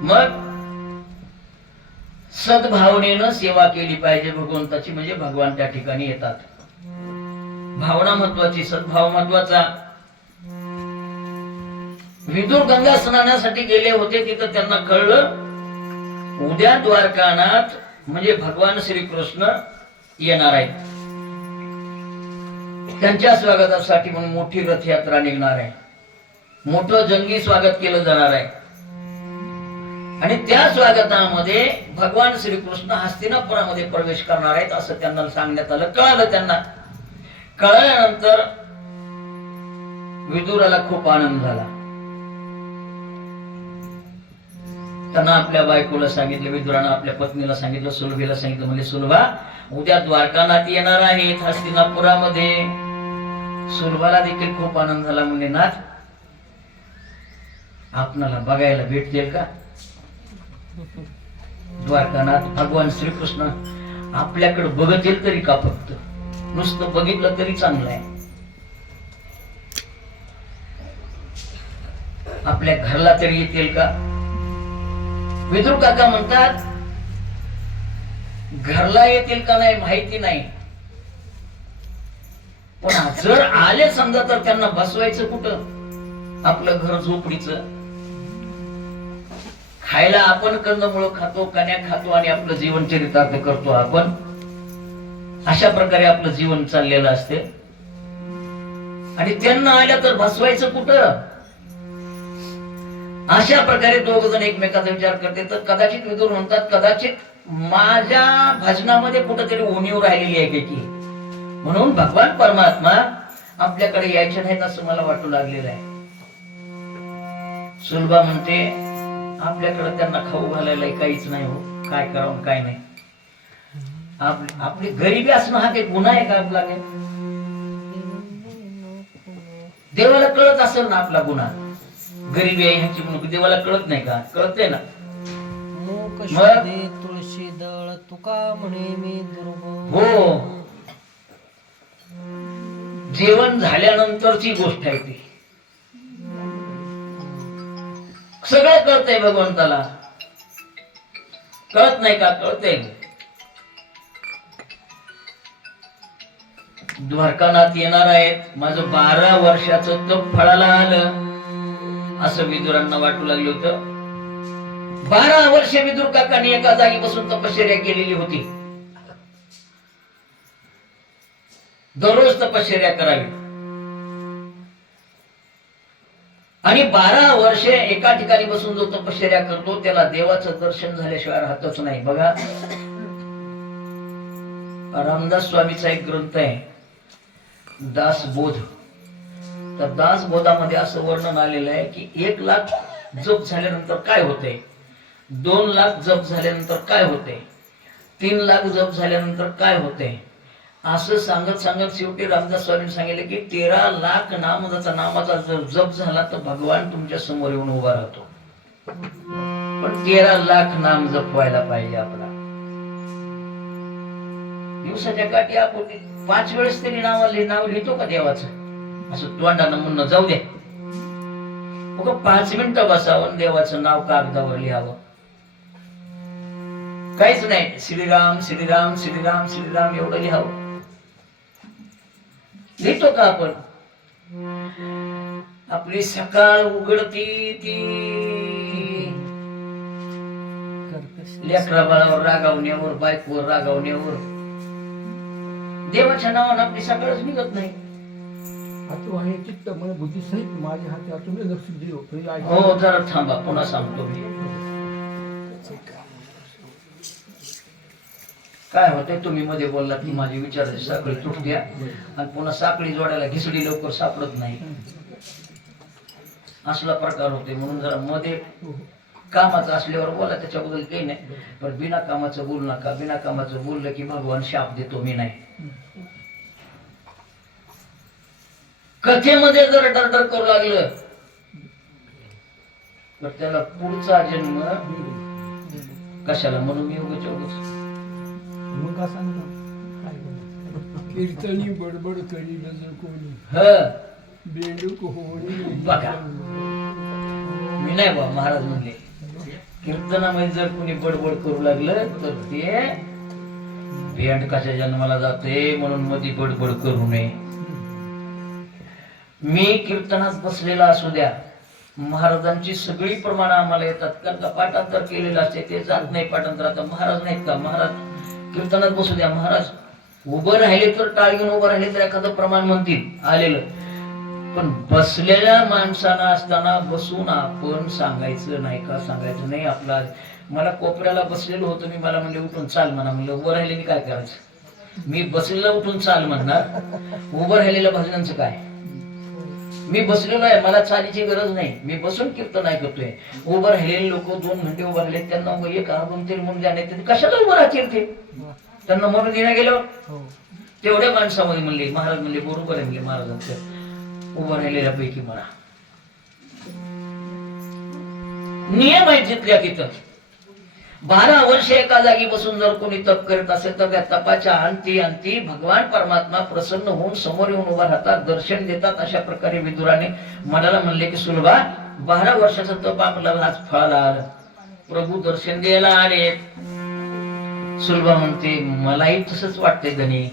मग सद्भावनेनं सेवा केली पाहिजे भगवंताची, म्हणजे भगवान त्या ठिकाणी येतात. भावना महत्वाची, सद्भाव महत्वाचा. विदुर गंगा स्नानासाठी गेले होते. तिथं त्यांना कळलं उद्या द्वारकानाथ म्हणजे भगवान श्रीकृष्ण येणार आहेत. त्यांच्या स्वागतासाठी म्हणून मोठी रथयात्रा निघणार आहे. मोठं जंगी स्वागत केलं जाणार आहे. आणि त्या स्वागतामध्ये भगवान श्रीकृष्ण हस्तिनापुरामध्ये प्रवेश करणार आहेत असं त्यांना सांगण्यात आलं. कळालं. त्यांना कळल्यानंतर विदुराला खूप आनंद झाला. त्यांना आपल्या बायकोला सांगितलं, विदुरानं आपल्या पत्नीला सांगितलं, सुलभीला सांगितलं, म्हणजे सुलभा उद्या द्वारकानाथ येणार आहेत हस्तिनापुरामध्ये. सुलभाला देखील खूप आनंद झाला. म्हणजे नाथ आपणाला बघायला भेटतील का? द्वारकानाथ भगवान श्रीकृष्ण आपल्याकडे बघतील तरी का? फक्त नुसतं बघितलं तरी चांगलं आहे. आपल्या घरला तरी येतील का? विदुर काका म्हणतात घरला येतील का नाही माहिती नाही, पण जर आले समजा तर त्यांना बसवायचं कुठं? आपलं घर झोपडीचं. खायला आपण कंदमुळं खातो, कण्या खातो आणि आपलं जीवन चरितार्थ करतो आपण. अशा प्रकारे आपलं जीवन चाललेलं असते. आणि त्यांना आल्या तर बसवायचं कुठं? अशा प्रकारे दोघ जण एकमेकाचा विचार करते. तर कदाचित विदुर म्हणतात, कदाचित माझ्या भजनामध्ये कुठेतरी उणीव राहिलेली आहे त्याची, म्हणून भगवान परमात्मा आपल्याकडे यायचे नाहीत असं मला वाटू लागलेलं आहे. सुलभा म्हणते आपल्याकडे त्यांना खाऊ घालायला काहीच नाही हो, काय करावं काय नाही. आपली गरिबी असणं हा काही गुन्हा आहे का आपला? काय देवाला कळत असेल ना आपला गुन्हा, गरिबी आहे ह्याची म्हणून देवाला कळत नाही का? कळते ना. मूक शोधे तुळशी दळ तुका म्हणे मी दुर्बल. हो, जेवण झाल्यानंतरची गोष्ट आहे ती. सगळं कळतंय भगवंताला, कळत नाही का? कळतंय. द्वारकानाथ येणार आहेत, माझं 12 वर्षाचं तप फळाला आलं असं विदुरांना वाटू लागलं होतं. 12 वर्ष विदुर काकांनी एका जागी बसून तपश्चर्या केलेली होती. दररोज तपश्चर्या करावी आणि 12 वर्षे एका ठिकाणी बसून जो तपश्चर्या करतो त्याला देवाचं दर्शन झाल्याशिवाय राहतच नाही. बघा, रामदास स्वामीचा एक ग्रंथ आहे दासबोध. तर दासबोधामध्ये असं वर्णन आलेलं आहे की 1 लाख जप झाल्यानंतर काय होते, 2 लाख जप झाल्यानंतर काय होते, 3 लाख जप झाल्यानंतर काय होते, असं सांगत सांगत शेवटी रामदास स्वामींनी सांगितलं की 13 लाख नामाचा जर जप झाला तर भगवान तुमच्या समोर येऊन उभा राहतो. पण 13 लाख नाम जपवायला पाहिजे आपला. दिवसाच्या काठी आपण 5 वेळेस तरी नाव लिहितो का देवाचं? असं तोंडानं म्हणणं जाऊ दे, 5 मिनिटं बसावं देवाचं नाव कागदावर लिहावं. काहीच नाही, श्रीराम श्रीराम श्रीराम श्रीराम एवढं लिहावं. लिहितो का आपण? आपली सकाळ उघडती ती लेकरा बाळावर रागावण्यावर, बायकोवर रागावण्यावर, देवाच्या नावानं आपली सकाळच निघत नाही. आता हे चित्त मन बुद्धी सहित माझ्या हाती असून लक्ष देऊ. हो, जरा थांबा, पुन्हा सांगतो मी. काय होतंय, तुम्ही मध्ये बोलला की माझी विचाराची साखळी तुटते आणि पुन्हा साखळी जोडायला घिसडी लवकर सापडत नाही, असला प्रकार होते. म्हणून जरा मध्ये कामाचं असल्यावर बोला, त्याच्याबद्दल काही नाही, पण बिना कामाचं बोलू नका. बिना कामाचं बोललं की भगवान शाप देतो. मी नाही. कथेमध्ये जर डरडर करू लागलं तर त्याला पुढचा जन्म कशाला म्हणून मी उगाच मग का सांगतो कीर्तनी बडबड करील जर कोणी बेंडूक होणी. बघा, मी नाही बा, महाराज म्हणले कीर्तनामध्ये जर कोणी बडबड करू लागलं तर ते भेंड कशा जन्माला जाते, म्हणून मध्ये बडबड करू नये. मी कीर्तनात बसलेला असू द्या, महाराजांची सगळी प्रमाण आम्हाला येतात, कारण का पाठांतर केलेलं असते, ते जात नाही पाठांतर. आता महाराज नाहीत का, महाराज कीर्तनात बसू द्या, महाराज उभं राहिले तर टाळ घेऊन उभं राहिले तर एखादं प्रमाण म्हणतील आलेलं, पण बसलेल्या माणसांना असताना बसून आपण सांगायचं नाही का? सांगायचं नाही. आपला मला कोपऱ्याला बसलेलं होतं, मी मला म्हणले उठून चाल म्हणा. म्हणलं उभं राहिले काय करायचं? मी बसलेला उठून चाल म्हणणार, उभं राहिलेल्या भजनांचं काय? मी बसलेलो आहे, मला चालीची गरज नाही, मी बसून कीर्तन ऐकतोय. उभं राहिलेले लोक 2 घंटे उभं राहिले, त्यांना एक अर्धून तरी म्हणून जाणे, कशाला उभं राहतील ते? त्यांना म्हणून देण्या गेलो. तेवढ्या माणसामध्ये म्हणले महाराज, म्हणले बरोबर आहे, म्हणले महाराजांचं उभं राहिलेल्या पैकी म्हणा. नियम आहेत जिथल्या तिथं. 12 वर्ष एका जागी बसून जर कोणी तप करत असेल तर त्या तपाच्या अंती भगवान परमात्मा प्रसन्न होऊन समोर येऊन उभा राहतात, दर्शन देतात. अशा प्रकारे विदुराने मनाला म्हणले की सुलभा, 12 वर्षाचं तप आपल्याला आज फळाला आलं, प्रभू दर्शन द्यायला आले. सुलभा म्हणते मलाही तसंच वाटतंय धनी,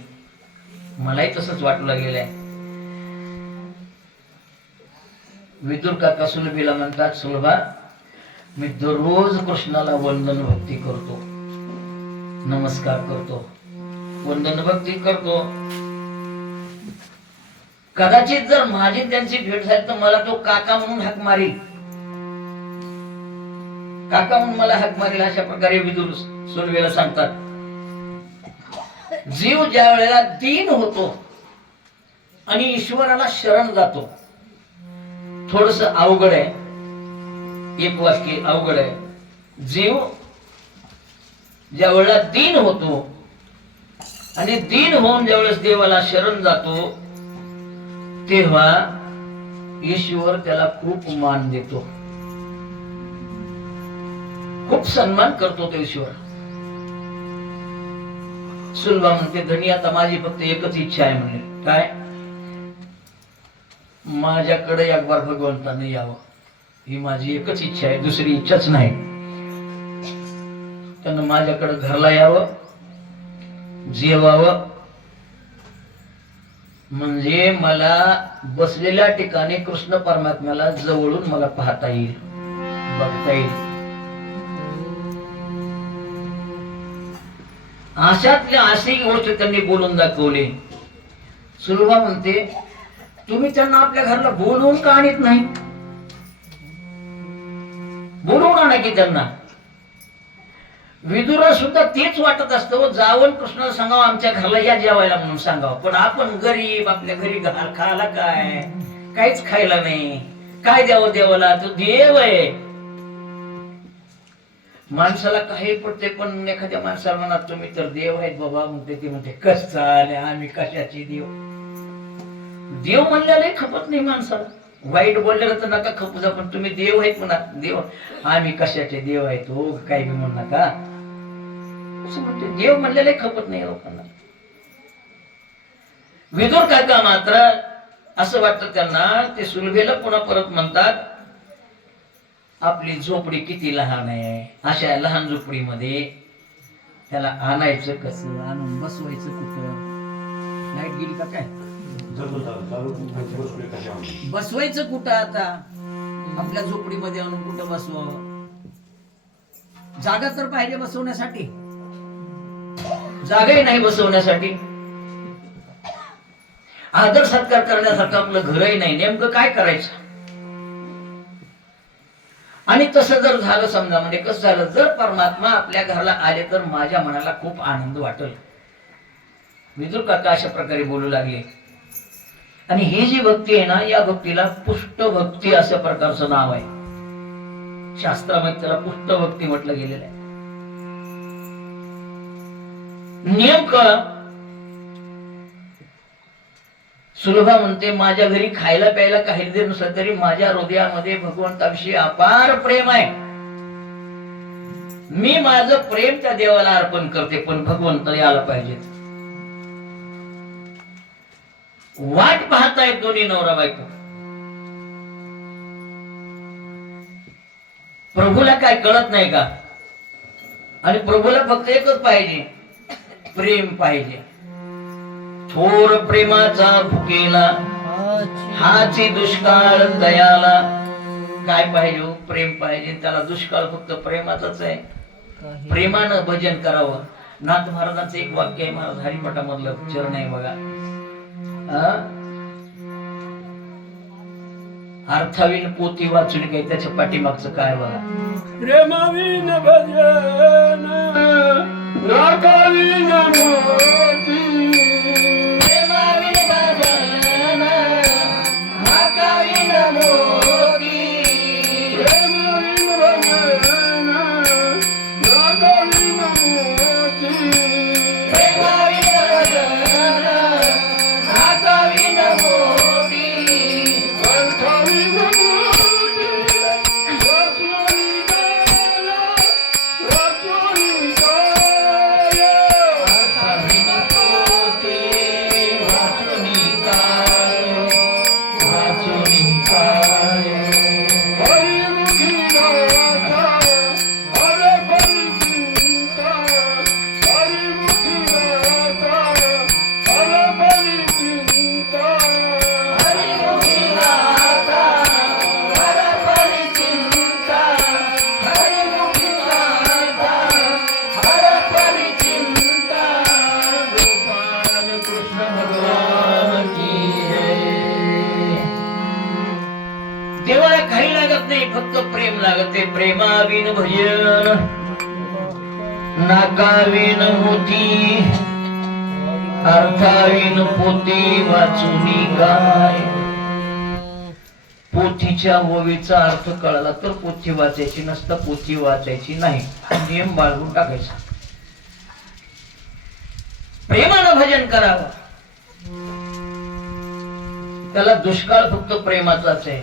मलाही तसंच वाटू लागलेलं आहे. विदुर काका सुलभीला म्हणतात, सुलभा मी दररोज कृष्णाला वंदन भक्ती करतो, नमस्कार करतो, वंदन भक्ती करतो. कदाचित जर माझी त्यांची भेट झाली तर मला तो काका म्हणून हाक मारी. काका म्हणून मला हाक मारेल, अशा प्रकारे विदुर सुलभेला सांगतात. जीव ज्या वेळेला दीन होतो आणि ईश्वराला शरण जातो, थोडस अवघड आहे, एक वाक्य अवघड आहे. जीव ज्या वेळेला दीन होतो आणि दीन होऊन ज्यावेळेस देवाला शरण जातो, तेव्हा ईश्वर त्याला खूप मान देतो, खूप सन्मान करतो तो ईश्वर. सुलभा म्हणते, धनी आता माझी फक्त एकच इच्छा आहे म्हणे. काय? माझ्याकडे एक बार भगवंताने यावं, ही माझी एकच इच्छा आहे, दुसरी इच्छाच नाही. त्यानं माझ्याकडे घरला यावं, जेवावं, म्हणजे मला बसलेल्या ठिकाणी कृष्ण परमात्म्याला जवळून मला पाहता येईल, बघता येईल. अशातल्या अशी गोष्ट त्यांनी बोलून दाखवली. सुलभा म्हणते, तुम्ही त्यांना आपल्या घरला बोलवून का आणत नाही? बोलवून आणा की त्यांना. विदुरा सुद्धा तेच वाटत असतं, जावं कृष्णाला सांगावं आमच्या घरला या जेवायला म्हणून सांगावं. पण आपण गरीब, आपल्या घरी खायला काय, काहीच खायला नाही, काय द्यावं देवाला? तो देव आहे. माणसाला काही पडते, पण एखाद्या माणसाला म्हणा तुम्ही तर देव आहेत बाबा, म्हणते ती म्हणते कसं आले आम्ही कशाची देव? देव म्हणलेलं खपत नाही माणसाला. वाईट बोललेलं तर नका खपू जा, पण तुम्ही देव आहेत म्हणा. देव आम्ही कशाचे देव आहेत हो, काही बी म्हणू नका असं म्हणते. देव म्हणलेलं खपत नाही लोकांना. विदुर काका मात्र असं वाटतं त्यांना, ते सुलभेला पुन्हा परत म्हणतात, आपली झोपडी किती लहान आहे, अशा लहान झोपडीमध्ये त्याला आणायचं कसं, आणून बसवायचं कुठं? लाईट गेली का काय? बसवायचं कुठं आता? आपल्या झोपडीमध्ये आणून कुठं बसवावं? जागा तर पाहिजे बसवण्यासाठी, जागाही नाही बसवण्यासाठी. आदर सत्कार करण्यासारखं आपलं घरही नाही, नेमकं काय करायचं? आणि तसं जर झालं समजा, म्हणजे कसं झालं, जर परमात्मा आपल्या घराला आले तर माझ्या मनाला खूप आनंद वाटेल. विदुर काका अशा प्रकारे बोलू लागले. आणि ही जी भक्ती आहे ना, या भक्तीला पुष्ट भक्ती असं प्रकारचं नाव आहे. शास्त्रामध्ये त्याला पुष्ट भक्ती म्हटलं गेलेलं आहे. नेमकं सुलभा म्हणते, माझ्या घरी खायला प्यायला काही दे नसलं तरी माझ्या हृदयामध्ये भगवंताविषयी अपार प्रेम आहे. मी माझं प्रेम त्या देवाला अर्पण करते, पण भगवंत यायला पाहिजेत. वाट पाहतायत दोन्ही नवरा बायको. प्रभूला काय कळत नाही का? आणि प्रभूला फक्त एकच पाहिजे, प्रेम पाहिजे. थोर प्रेमाचा भुकेला हाची दुष्काळ दयाला. काय पाहिजे? प्रेम पाहिजे. त्याला दुष्काळ फक्त प्रेमाचाच आहे. प्रेमानं भजन करावं. नाथ महाराजांचं एक वाक्य आहे, महाराज हरिपाठामधलं चरण आहे बघा. अर्थाविन पोती वाचून काही त्याच्या पाठीमागचं काय बघा. प्रेमाविन भजन राखाविन मोती. देवाला काही लागत नाही, फक्त प्रेम लागते. प्रेमाविन भजन नाकाविन होती, अर्थाविन पोती वाचुनी काय. पोथीच्या ओवीचा अर्थ कळाला तर पोथी वाचायची नसता, पोथी वाचायची नाही, नियम बाळगून टाकायचा. प्रेमानं भजन करावं, त्याला दुष्काळ फक्त प्रेमाचाच आहे.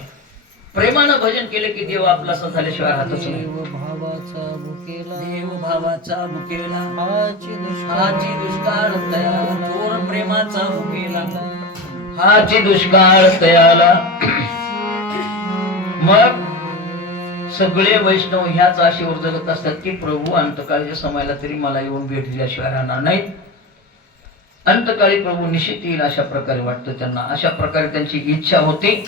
प्रेमानं भजन केले की देव आपलासा झाल्याशिवाय राहतच नाही. देव भावाचा भुकेला, देव भावाचा भुकेला, हाची दुष्काळ, हाची दुष्काळ तयाला, थोर प्रेमाचा भुकेला, हाची दुष्काळ तयाला. मग सगळे वैष्णव ह्याच आशेवर जगत असतात की प्रभू अंतकाळच्या समयाला तरी मला येऊन भेट दिल्याशिवाय राहणार नाहीत. अंतकाळी प्रभू निश्चित येईल अशा प्रकारे वाटतं त्यांना. अशा प्रकारे त्यांची इच्छा होती.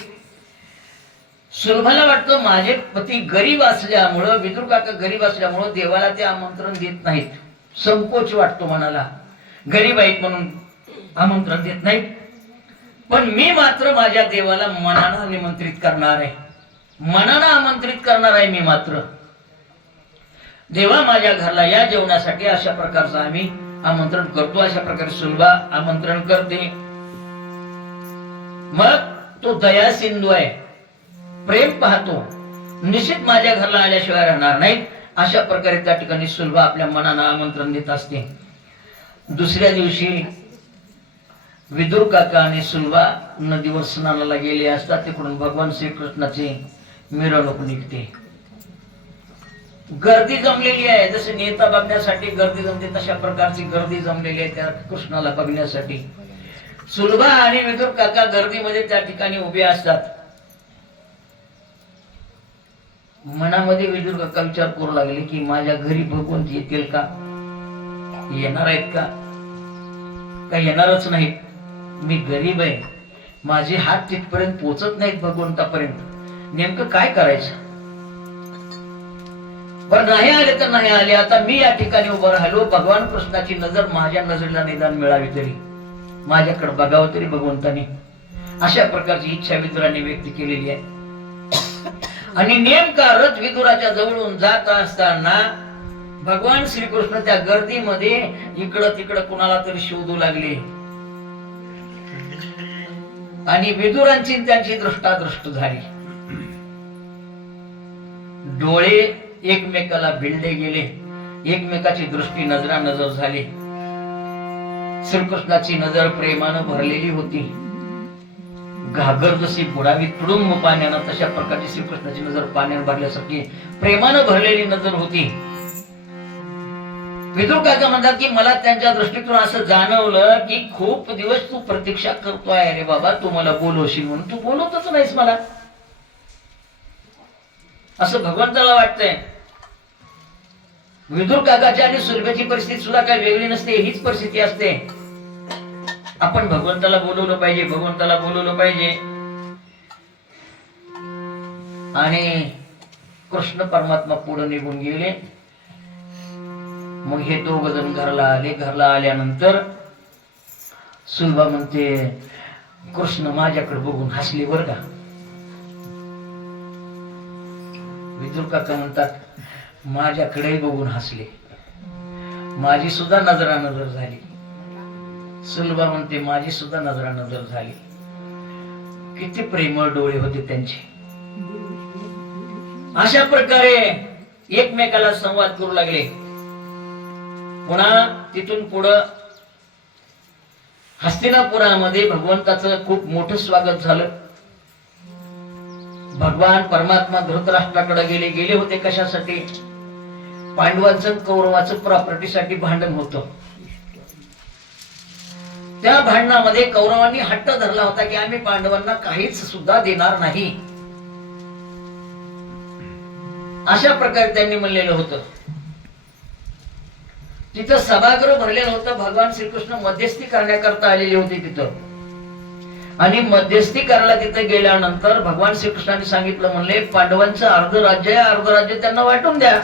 सुलभाला वाटतं माझे पती गरीब असल्यामुळं, विदुर काका गरीब असल्यामुळं देवाला ते आमंत्रण देत नाहीत. संकोच वाटतो मनाला, गरीब आहेत म्हणून आमंत्रण देत नाहीत. पण मी मात्र माझ्या देवाला मनानं निमंत्रित करणार आहे, मनानं आमंत्रित करणार आहे. मी मात्र देवा माझ्या घरला या जेवणासाठी, अशा प्रकारचं आम्ही आमंत्रण करतो. अशा प्रकारे सुलभा आमंत्रण करते. मग तो दया सिंधू आहे, प्रेम पाहतो, निश्चित माझ्या घरला आल्याशिवाय राहणार नाहीत. अशा प्रकारे त्या ठिकाणी सुलभा आपल्या मनानं आमंत्रण देत असते. दुसऱ्या दिवशी विदुर काका आणि सुलभा नदीवर स्नानाला गेले असतात. तिकडून भगवान श्रीकृष्णाची मिरवणूक निघते. गर्दी जमलेली आहे, जसे नेता बघण्यासाठी गर्दी जमते तशा प्रकारची गर्दी जमलेली आहे त्या कृष्णाला बघण्यासाठी. सुलभा आणि विदुर काका गर्दीमध्ये त्या ठिकाणी उभे असतात. मनामध्ये विदुर काका विचार करू लागले की माझ्या घरी भगवंत येतील का, येणार आहेत का, काही येणारच नाहीत. मी गरीब आहे, माझे हात तिथपर्यंत पोचत नाहीत भगवंतापर्यंत, नेमकं काय करायचं. पण नाही आले तर नाही आले, आता मी या ठिकाणी उभं राहिलो. भगवान कृष्णाची नजर माझ्या नजरेला निदान मिळावी तरी, माझ्याकडे बघावं तरी भगवंताने. अशा प्रकारची इच्छा विदुराने व्यक्त केलेली आहे. आणि नेमका रथ विदुराच्या जवळून जात असताना भगवान श्रीकृष्ण त्या गर्दीमध्ये इकडं तिकडं कुणाला तरी शोधू लागले. आणि विदुरांची त्यांची दृष्टादृष्ट झाली. डोळे एकमेकाला भिडले गेले, एकमेकाची दृष्टी नजरानजर झाली. श्रीकृष्णाची नजर प्रेमानं भरलेली होती. घागर जशी बुडावी तुडुंब पाण्यानं, तशा प्रकारची श्रीकृष्णाची नजर पाण्यानं भरल्यासारखी प्रेमानं भरलेली नजर होती. विदुर काका म्हणतात की मला त्यांच्या दृष्टीतून असं जाणवलं की खूप दिवस तू प्रतीक्षा करतोय. अरे बाबा, तू मला बोलवशील म्हणून तू बोलवतच नाहीस मला, असं भगवंताला वाटतंय. विदुर काकाची आणि सुलभेची परिस्थिती सुद्धा काही वेगळी नसते, हीच परिस्थिती असते. आपण भगवंताला बोलवलं पाहिजे, भगवंताला बोलवलं पाहिजे. आणि कृष्ण परमात्मा पुढे निघून गेले. मग हे दोघ जण घरला आले. घरला आल्यानंतर सुलभा म्हणते कृष्ण माझ्याकडे बघून हसले बर का. विदुर काका म्हणतात माझ्याकडे बघून हसले, माझी सुद्धा नजरानजर झाली. सुलभा म्हणते माझी सुद्धा नजरानजर झाली. किती प्रेमळ डोळे होते त्यांचे. अशा प्रकारे एकमेकाला संवाद करू लागले. पुन्हा तिथून पुढं हस्तिनापुरामध्ये भगवंताचं खूप मोठं स्वागत झालं. भगवान परमात्मा धृतराष्ट्राकडे गेले होते कशासाठी? पांडवांचं कौरवाचं प्रॉपर्टीसाठी भांडण होतं. त्या भांडणामध्ये कौरवांनी हट्ट धरला होता की आम्ही पांडवांना काहीच सुद्धा देणार नाही, अशा प्रकारे त्यांनी म्हणलेलं होतं. तिथं सभागृह भरलेलं होतं. भगवान श्रीकृष्ण मध्यस्थी करण्याकरता आलेले होते तिथं. आणि मध्यस्थी करायला तिथे गेल्यानंतर भगवान श्रीकृष्णाने सांगितलं, म्हणले पांडवांचं अर्ध राज्य आहे, अर्ध राज्य त्यांना वाटून द्या.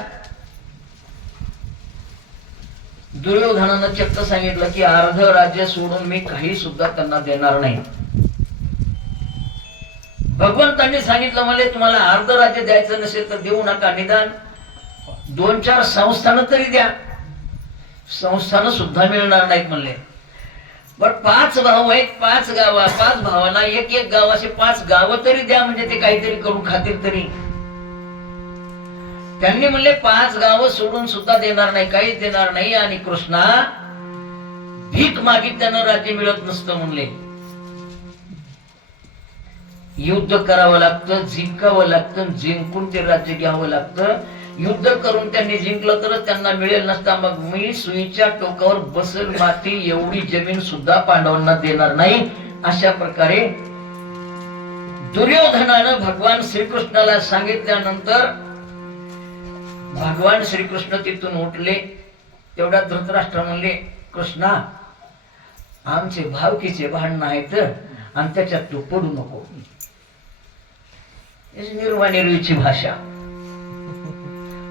दुर्योधनानं चक्क सांगितलं की अर्ध राज्य सोडून मी काही सुद्धा त्यांना देणार नाही. भगवंतांनी सांगितलं मला तुम्हाला अर्ध राज्य द्यायचं नसेल तर देऊ नका, निदान 2-4 संस्थानं तरी द्या. संस्थानं सुद्धा मिळणार नाहीत म्हणले. पण 5 भाऊ आहेत, 5 गावा, 5 भावाला एक गाव, असे 5 गावं तरी द्या, म्हणजे ते काहीतरी करून खातील तरी. त्यांनी म्हणले 5 गावं सोडून सुद्धा देणार नाही, काहीच देणार नाही. आणि कृष्णा भीक मागित त्यानं राज्य मिळत नसतं म्हणले. युद्ध करावं लागतं, जिंकावं लागतं, जिंकून ते राज्य घ्यावं लागतं. युद्ध करून त्यांनी जिंकलं तर त्यांना मिळेल नसता. मग मी सुईच्या टोकावर बसेल माती एवढी जमीन सुद्धा पांडवांना देणार नाही. अशा प्रकारे दुर्योधनानं भगवान श्रीकृष्णाला सांगितल्यानंतर भगवान श्रीकृष्ण तिथून उठले. तेवढ्या धृतराष्ट्र म्हणले, कृष्णा आमचे भावकीचे भांडण आहेत आणि त्याच्यात तू पडू नको. निर्वाणिरवीची भाषा.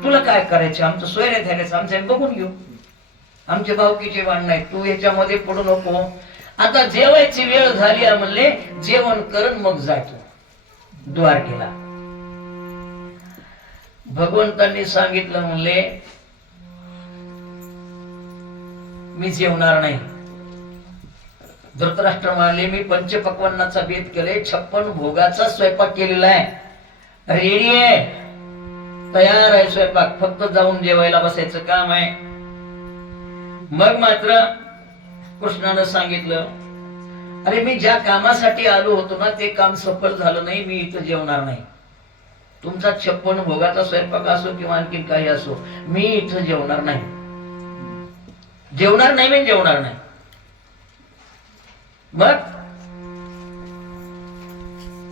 तुला काय करायचं, आमचं सोयऱ्या झाल्याचं आमचं बघून घेऊ. आमचे भावकीचे भांडण आहेत, तू याच्यामध्ये पडू नको. आता जेवायची वेळ झाली आहे म्हणले, जेवण करून मग जायचो द्वारकेला. भगवंतांनी सांगितलं म्हणले मी जेवणार नाही. धृतराष्ट्र म्हणाले मी पंचपक्वान्नाचा बेत केले, 56 भोगाचा स्वयंपाक केलेला आहे, रेडी आहे, तयार आहे स्वयंपाक, फक्त जाऊन जेवायला बसायचं काम आहे. मग मात्र कृष्णानं सांगितलं, अरे मी ज्या कामासाठी आलो होतो ना ते काम सफल झालं नाही, मी इथं जेवणार नाही. तुमचा 56 भोगाचा स्वयंपाक असो किंवा आणखी काही असो, मी इथं जेवणार नाही. जेवणार नाही, मी जेवणार नाही. मग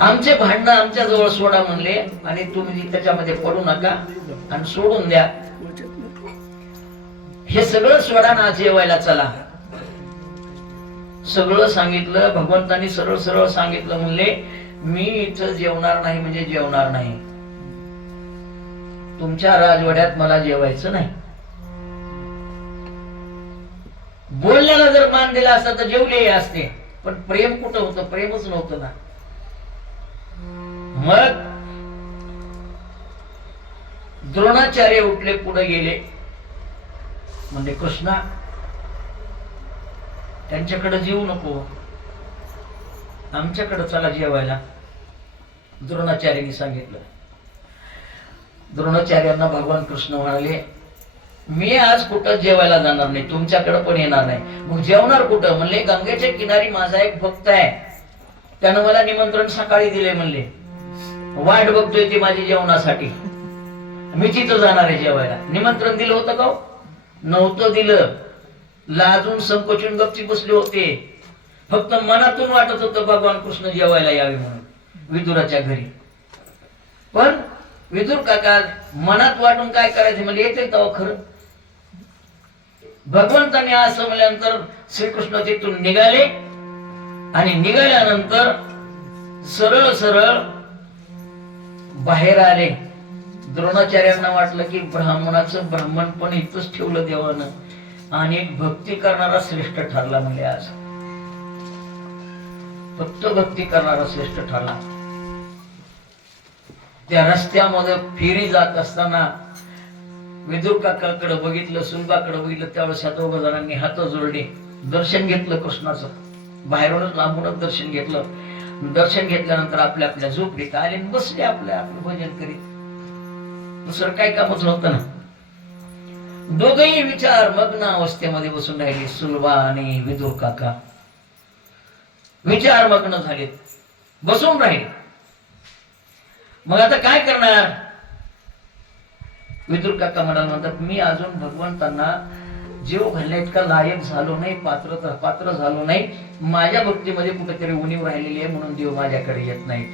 आमचे भांडणं आमच्या जवळ सोडा म्हणले आणि तुम्ही त्याच्यामध्ये पडू नका आणि सोडून द्या. हे सगळं सोडा ना, जेवायला चला. सगळं सांगितलं भगवंतांनी, सरळ सरळ सांगितलं म्हणले मी इथं जेवणार नाही म्हणजे जेवणार नाही. तुमच्या राजवाड्यात मला जेवायचं नाही. बोलण्याला जर मान दिला असता तर जेवले असते, पण प्रेम कुठं होतं, प्रेमच नव्हतं ना. मग द्रोणाचार्य उठले, पुढे गेले, म्हणजे कृष्णा त्यांच्याकडे जेवू नको, आमच्याकडे चला जेवायला. द्रोणाचार्यांनी सांगितलं. द्रोणाचार्यांना भगवान कृष्ण म्हणाले मी आज कुठं जेवायला जाणार नाही, तुमच्याकडे पण येणार नाही. मग जेवणार कुठं म्हणले, गंगेच्या किनारी माझा एक भक्त आहे, त्यानं मला निमंत्रण सकाळी दिले म्हणले, वाट बघतोय ती माझी जेवणासाठी, मी तिथं जाणार आहे जेवायला. निमंत्रण दिलं होतं का? नव्हतं दिलं. लाजून संकोचून गपची बसले होते. फक्त मनातून वाटत होतं भगवान कृष्ण जेवायला यावे म्हणून विदुराच्या घरी. पण विदुर काका मनात वाटून काय करायचं म्हणजे येते तेव्हा खरं. भगवंतांनी असं म्हणल्यानंतर श्रीकृष्ण तिथून निघाले आणि निघाल्यानंतर सरळ सरळ बाहेर आले. द्रोणाचार्यांना वाटलं की ब्राह्मणाचं ब्राह्मण पण इथंच ठेवलं देवानं आणि भक्ती करणारा श्रेष्ठ ठरला म्हणजे आज फक्त भक्ती करणारा श्रेष्ठ ठरला. त्या रस्त्यामध्ये फेरी जात असताना विदुर काकाकडे बघितलं, सुनबाकडे बघितलं, त्यावेळेस ह्या 2 जणांनी हात जोडले, दर्शन घेतलं कृष्णाचं. बाहेरूनच लांबूनच दर्शन घेतलं. दर्शन घेतल्यानंतर आपल्या आपल्या झोपडीत आले आणि बसले आपल्या आपलं भजन करीत. दुसरं काय कामच नव्हतं ना. दोघही विचार मग्न अवस्थेमध्ये बसून राहिले. सुलभा आणि विदुर काका विचार मग्न झालेत, बसून राहिले. मग आता काय करणार? विदुर काका म्हणाल म्हणतात मी अजून भगवंतांना जीव घालण्या इतका लायक झालो नाही, पात्र झालो नाही. माझ्या भक्तीमध्ये कुठेतरी उणीव राहिलेली आहे म्हणून देव माझ्याकडे येत नाही.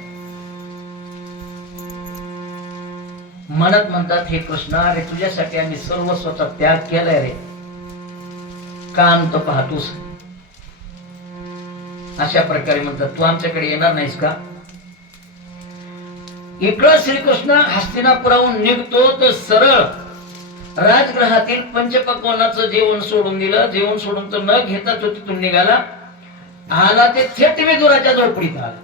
मनात म्हणतात हे कृष्णा, अरे तुझ्यासाठी आम्ही सर्वस्वचा त्याग केलाय रे, काम तर पाहतोस. अशा प्रकारे म्हणतात तू आमच्याकडे येणार नाहीस का? इकडं श्रीकृष्ण हस्तिनापुराहून निघतो तर सरळ राजगृहातील पंचपक्वान्नाचं जेवण सोडून दिलं. जेवण सोडून तर न घेता तो तिथून निघाला. आला ते थेट विदुराच्या झोपडीत आला.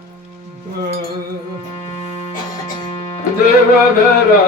देवघराला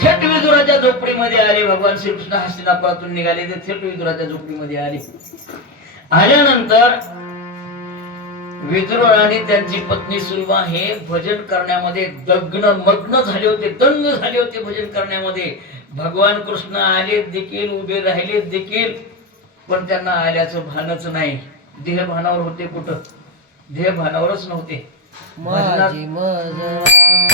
थेट विदुराच्या झोपडीमध्ये आले. भगवान श्रीकृष्ण हस्तिनापुरातून निघाले ते थेट विदुराच्या झोपडीमध्ये आले. आल्यानंतर विदुर आणि त्यांची पत्नी सुलभा हे भजन करण्यामध्ये मग्न झाले होते, दंग झाले होते भजन करण्यामध्ये. भगवान कृष्ण आले देखील, उभे राहिले देखील, पण त्यांना आल्याचं भानच नाही. देह भानावर होते कुठं? देह भानावरच नव्हते. माझी मजवारी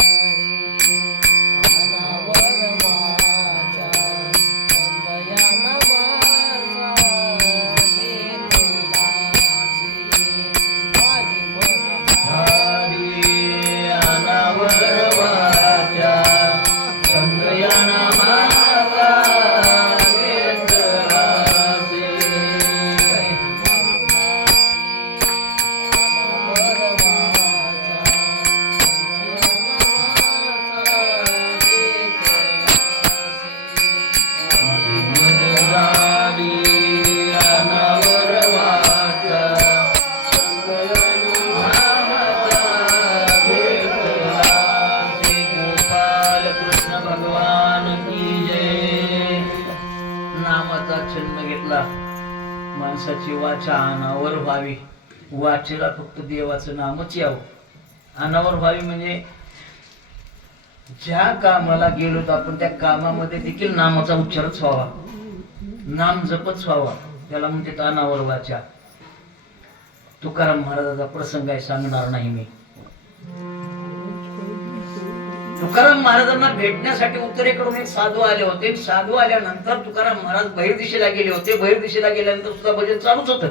माणसाची वाचा अनावर व्हावी. वाचेला फक्त देवाचं नामच यावं. अनावर व्हावी म्हणजे ज्या कामाला गेलो तर आपण त्या कामामध्ये देखील नामाचा उच्चारच व्हावा, नाम जपच व्हावा. त्याला म्हणते अनावर वाचा. तुकाराम महाराजाचा प्रसंग आहे, सांगणार नाही मी. तुकाराम महाराजांना भेटण्यासाठी उत्तरेकडून एक साधू आले होते. साधू आल्यानंतर तुकाराम महाराज बहिर्दिशेला गेले होते. बहिर्दिशेला गेल्यानंतर सुद्धा भजन चालूच होत.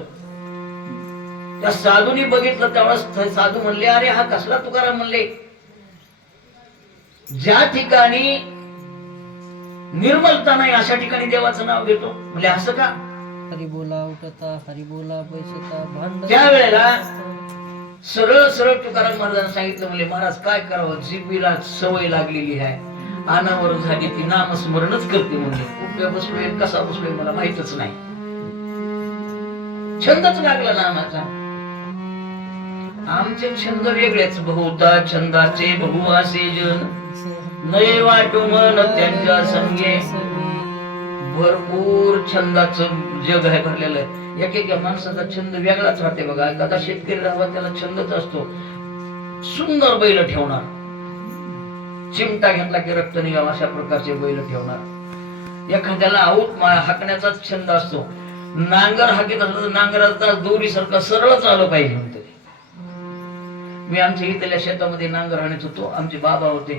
त्या साधूनी बघितलं त्यावेळेस साधू म्हणले, अरे हा कसला तुकाराम? म्हणले, ज्या ठिकाणी निर्मलता नाही अशा ठिकाणी देवाचं नाव घेतो. म्हणजे असं का? हरी बोला उठता, हरी बोला बैसता, भांड त्यावेळेला सरळ सरळ तुकाराम महाराजांना सांगितलं, म्हणजे महाराज काय करावं, जिभेला सवय लागलेली आहे, अनावर झाली ती, नामस्मरणच करते. म्हणजे कुठे बसलोय, कसा बसलोय मला माहितच नाही, छंदच लागला नामाचा. आमचे छंद वेगळेच. बहुता छंदाचे बहु असे जन, नये वाटू मन त्यांच्या संगे. भरपूर छंदाचं जग आहे भरलेलं. एक माणसाचा छंद वेगळाच राहते बघा. एखादा शेतकरी राहावा त्याला छंदच असतो सुंदर बैल ठेवणार, चिमटा घेतला की रक्त निघावा अशा प्रकारचे बैल ठेवणार. एखाद्याला आऊत हाकण्याचाच छंद असतो. नांगर हाकीत असलं तर नांगराचा दोरीसारखा सरळ चालू पाहिजे म्हणते. मी आमच्या इथल्या शेतामध्ये नांगर हाणत होतो. आमचे बाबा होते,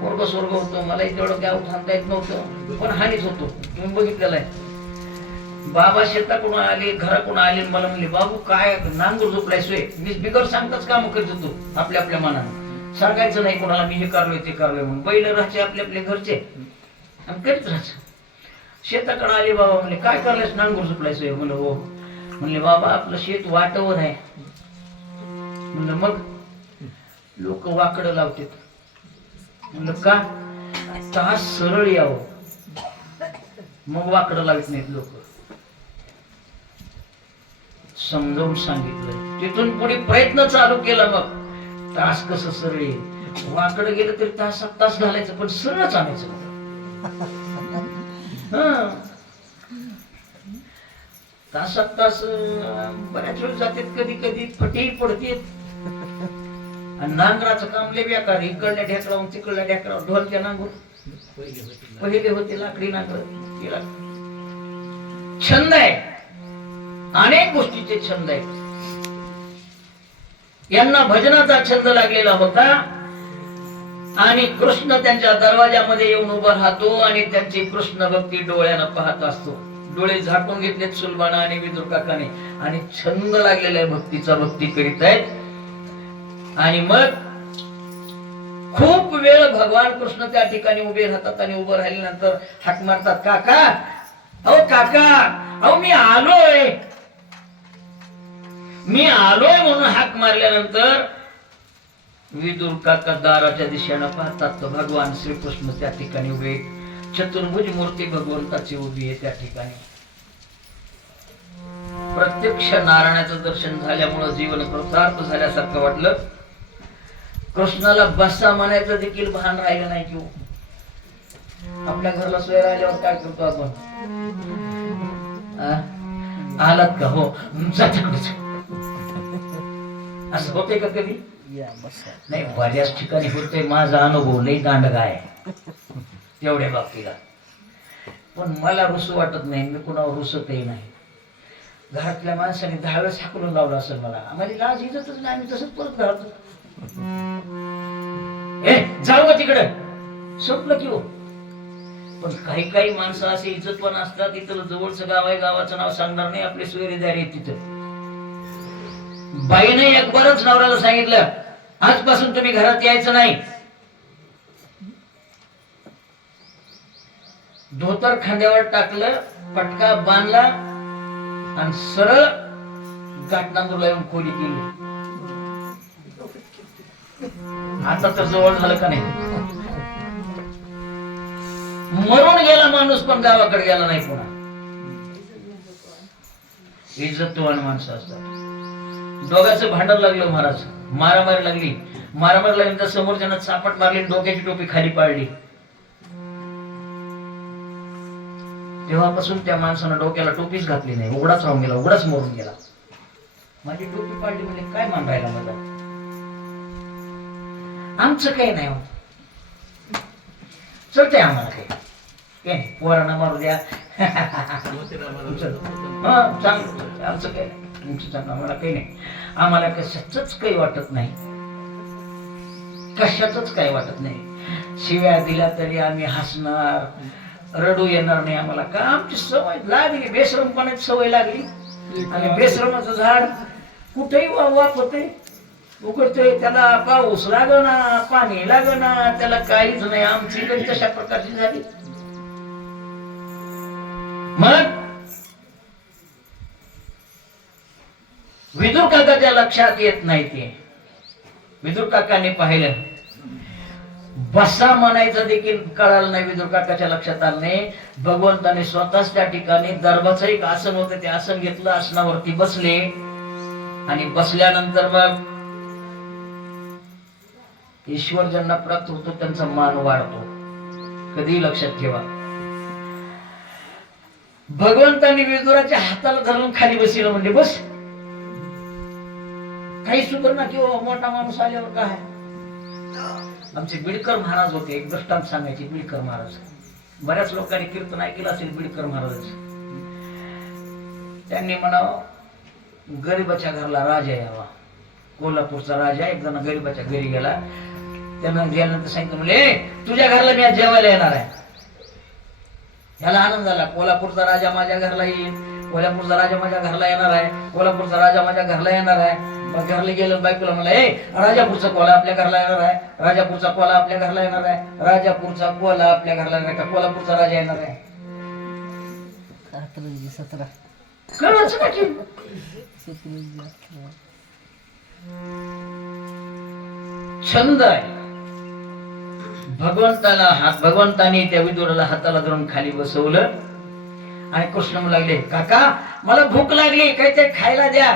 पोरग स्वर्ग होतो. मला तेवढं गाव थांबता येत नव्हतं, पण हानीच होतो. तुम्ही बघितलेलं आहे. बाबा शेताकडून आले, घराकडून आले, मला म्हणले, बाबू काय नांगर झोपलाय सोय. मी बिगर सांगताच काम करत होतो आपल्या आपल्या मनानं. सांगायचं नाही कोणाला मी हे करलोय ते करलोय म्हणून. बैल राहायचे आपले आपले घरचे आणि करीत राहायचं. शेताकडे आले बाबा, म्हणले काय करलायस, नांगर झोपलाय सोय. म्हणलं हो. म्हणले बाबा आपलं शेत वाटवर आहे. म्हणलं मग? लोक वाकडं लावतात. म्हणलं का? तास सरळ यावं. मग वाकडं लावित नाहीत लोक. समजावून सांगितलं. तिथून पुढे प्रयत्न चालू केला. मग तास कसं सरळ येईल. वाकडं गेलं तरी तास तास घालायचं, पण सरळच आणायचं. तासात तास बऱ्याच वेळ जातात, कधी कधी फटी पडते. आणि नांगराचं काम लय बेकार. इकडल्या ढेकळावून तिकडल्या ढेकळावर ढोलक्या नांगूर पहिले होते लाकडी नांगर. छंद आहे, अनेक गोष्टीचे छंद आहेत. यांना भजनाचा छंद लागलेला होता आणि कृष्ण त्यांच्या दरवाजामध्ये येऊन उभा राहतो आणि त्यांची कृष्ण भक्ती डोळ्यानं पाहत असतो. डोळे झाकून घेतलेत सुलभाना आणि विदुर काकाने आणि छंद लागलेला आहे भक्तीचा. भक्ती करीत आहेत. आणि मग खूप वेळ भगवान कृष्ण त्या ठिकाणी उभे राहतात आणि उभं राहिल्यानंतर हाक मारतात, काका, अहो काका, अहो मी आलोय. मी आलोय म्हणून हाक मारल्यानंतर विदुर काका दाराच्या दिशेनं पाहतात तर भगवान श्रीकृष्ण त्या ठिकाणी उभे. चतुर्भुज मूर्ती भगवंताची उभी आहे त्या ठिकाणी. प्रत्यक्ष नारायणाचं दर्शन झाल्यामुळे जीवन कृतार्थ झाल्यासारखं वाटलं. कृष्णाला बसा म्हणायचं देखील भान राहिलं नाही. की आपल्या घरला सोय राहिल्यावर काय करतो आपण? आलात का? हो, जा तिकडेच. असं होते का कधी? नाही, बऱ्याच ठिकाणी होते. माझा अनुभव लई दांडगा आहे तेवढ्या बाबतीला. पण मला रुसू वाटत नाही, मी कुणावर रुसतही नाही. घरातल्या माणसाने 10 वेळेस हाकलून लावलं असेल मला. आम्हाला लाज इज्जतच नाही, आम्ही तसंच परत घरात जाऊ का तिकडं, संपलं की हो. पण काही काही माणसं असे इज्जतवान असतात, इथलं जवळचं गाव आहे, गावाचं नाव सांगणार नाही, आपले सोयरेदारी आहेत तिथं. बाईने एक बरंच नवऱ्याला सांगितलं, आजपासून तुम्ही घरात यायचं नाही. धोतर खांद्यावर टाकलं, पटका बांधला आणि सरळ गाठनांदूरला येऊन खोली केली. आता तर जवळ झालं का नाही? मरून गेला माणूस पण गावाकडे गेला नाही पुन्हा. इज्जतवान माणसं असतात. दोघांचं भांडण लागलं महाराज, मारामारी लागली. मारामारी लागल्यानंतर समोरच्यानं चापट मारली, डोक्याची टोपी खाली पाडली. तेव्हापासून त्या माणसानं डोक्याला टोपीच घातली नाही, उघडाच राहून गेला, उघडाच मरून गेला. माझी टोपी पाडली म्हणजे काय मान राहिला माझा? आमचं काही नाही होत, चलतंय आम्हाला काही पोरांना मारू द्या. आमचं काही नाही, आम्हाला काही नाही. आम्हाला कशाच काही वाटत नाही, कशाच काही वाटत नाही. शिव्या दिल्या तरी आम्ही हसणार, रडू येणार नाही आम्हाला. का आमची सवय लागली, बेशरमपणाची सवय लागली. आणि बेशरमाचं झाड कुठेही वापरते, उकडते, त्याला पाऊस लागना, पाणी लागना, त्याला काहीच नाही. आमची पण तशा प्रकारची झाली. मग विदुर काकाच्या लक्षात येत नाही ते. विदुर काकाने पाहिलं, बसा म्हणायचं देखील कळालं नाही. विदुर काकाच्या लक्षात आलं नाही. भगवंताने स्वतःच त्या ठिकाणी दरबाचं एक आसन होतं, ते आसन घेतलं, आसनावरती बसले आणि बसल्यानंतर मग ईश्वर ज्यांना प्राप्त होतो त्यांचा मान वाढतो. कधी लक्षात ठेवा. भगवंताने विदुराच्या हाताला धरून खाली बसलं, म्हणजे बस काही सुधारणा किंवा मोठा माणूस आल्यावर काय. आमचे बिडकर महाराज होते, एक दृष्टांत सांगायचे. बिडकर महाराज, बऱ्याच लोकांनी कीर्तन ऐकलं असेल बिडकर महाराज. त्यांनी म्हणावं, गरीबाच्या घरला राजा यावा. कोल्हापूरचा राजा एक जण गरीबाच्या घरी गेला. त्यानं गेल्यानंतर सांगितलं, म्हणजे तुझ्या घरला मी आज जेवायला येणार आहे. ह्याला आनंद झाला. कोल्हापूरचा राजा माझ्या घरला येईल, कोल्हापूरचा राजा माझ्या घरला येणार आहे, कोल्हापूरचा राजा माझ्या घरला येणार आहे. मग घरला गेलं, बायकोला म्हणला, राजापूरचा कोला आपल्या घरला येणार आहे, राजापूरचा कोला आपल्या घरला येणार आहे, राजापूरचा कोला आपल्या घरला येणार का कोल्हापूरचा राजा येणार आहे. कळायचं का की? छंद आहे. भगवंताने त्या विदुराला हाताला धरून खाली बसवलं आणि कृष्ण म्हणू लागले, काका मला भूक लागली, काहीतरी खायला द्या,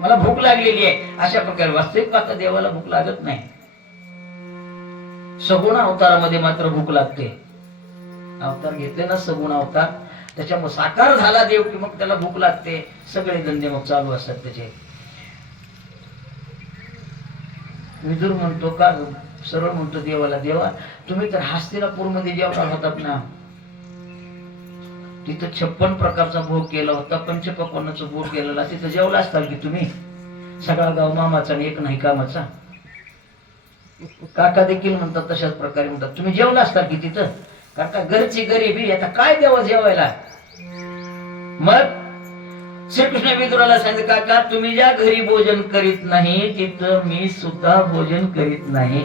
मला भूक लागलेली आहे. अशा प्रकारे वास्तविक पाहता देवाला भूक लागत नाही. सगुण अवतारामध्ये मात्र भूक लागते. अवतार घेतले ना सगुण अवतार, त्याच्यामुळे साकार झाला देव की मग त्याला भूक लागते. सगळे धंदे मग चालू असतात त्याचे. विदुर म्हणतो का सरळ म्हणतो देवाला, देवा तुम्ही तर हस्तिनापूरमध्ये जेवणार होतात ना, तिथं 56 प्रकारचा भोग केला होता, पंचपक्वान्नाचा भोग केलेला, तिथं जेवला असताल की तुम्ही? सगळा गाव मामाचा आणि एक नाही कामाचा. काका देखील म्हणतात तशाच प्रकारे म्हणतात, तुम्ही जेवला असताल की तिथं? काका घरची गरिबी, आता काय द्यावं जेवायला? मग श्रीकृष्ण विदुराला सांगितलं, काका तुम्ही ज्या घरी भोजन करीत नाही तिथं मी सुद्धा भोजन करीत नाही.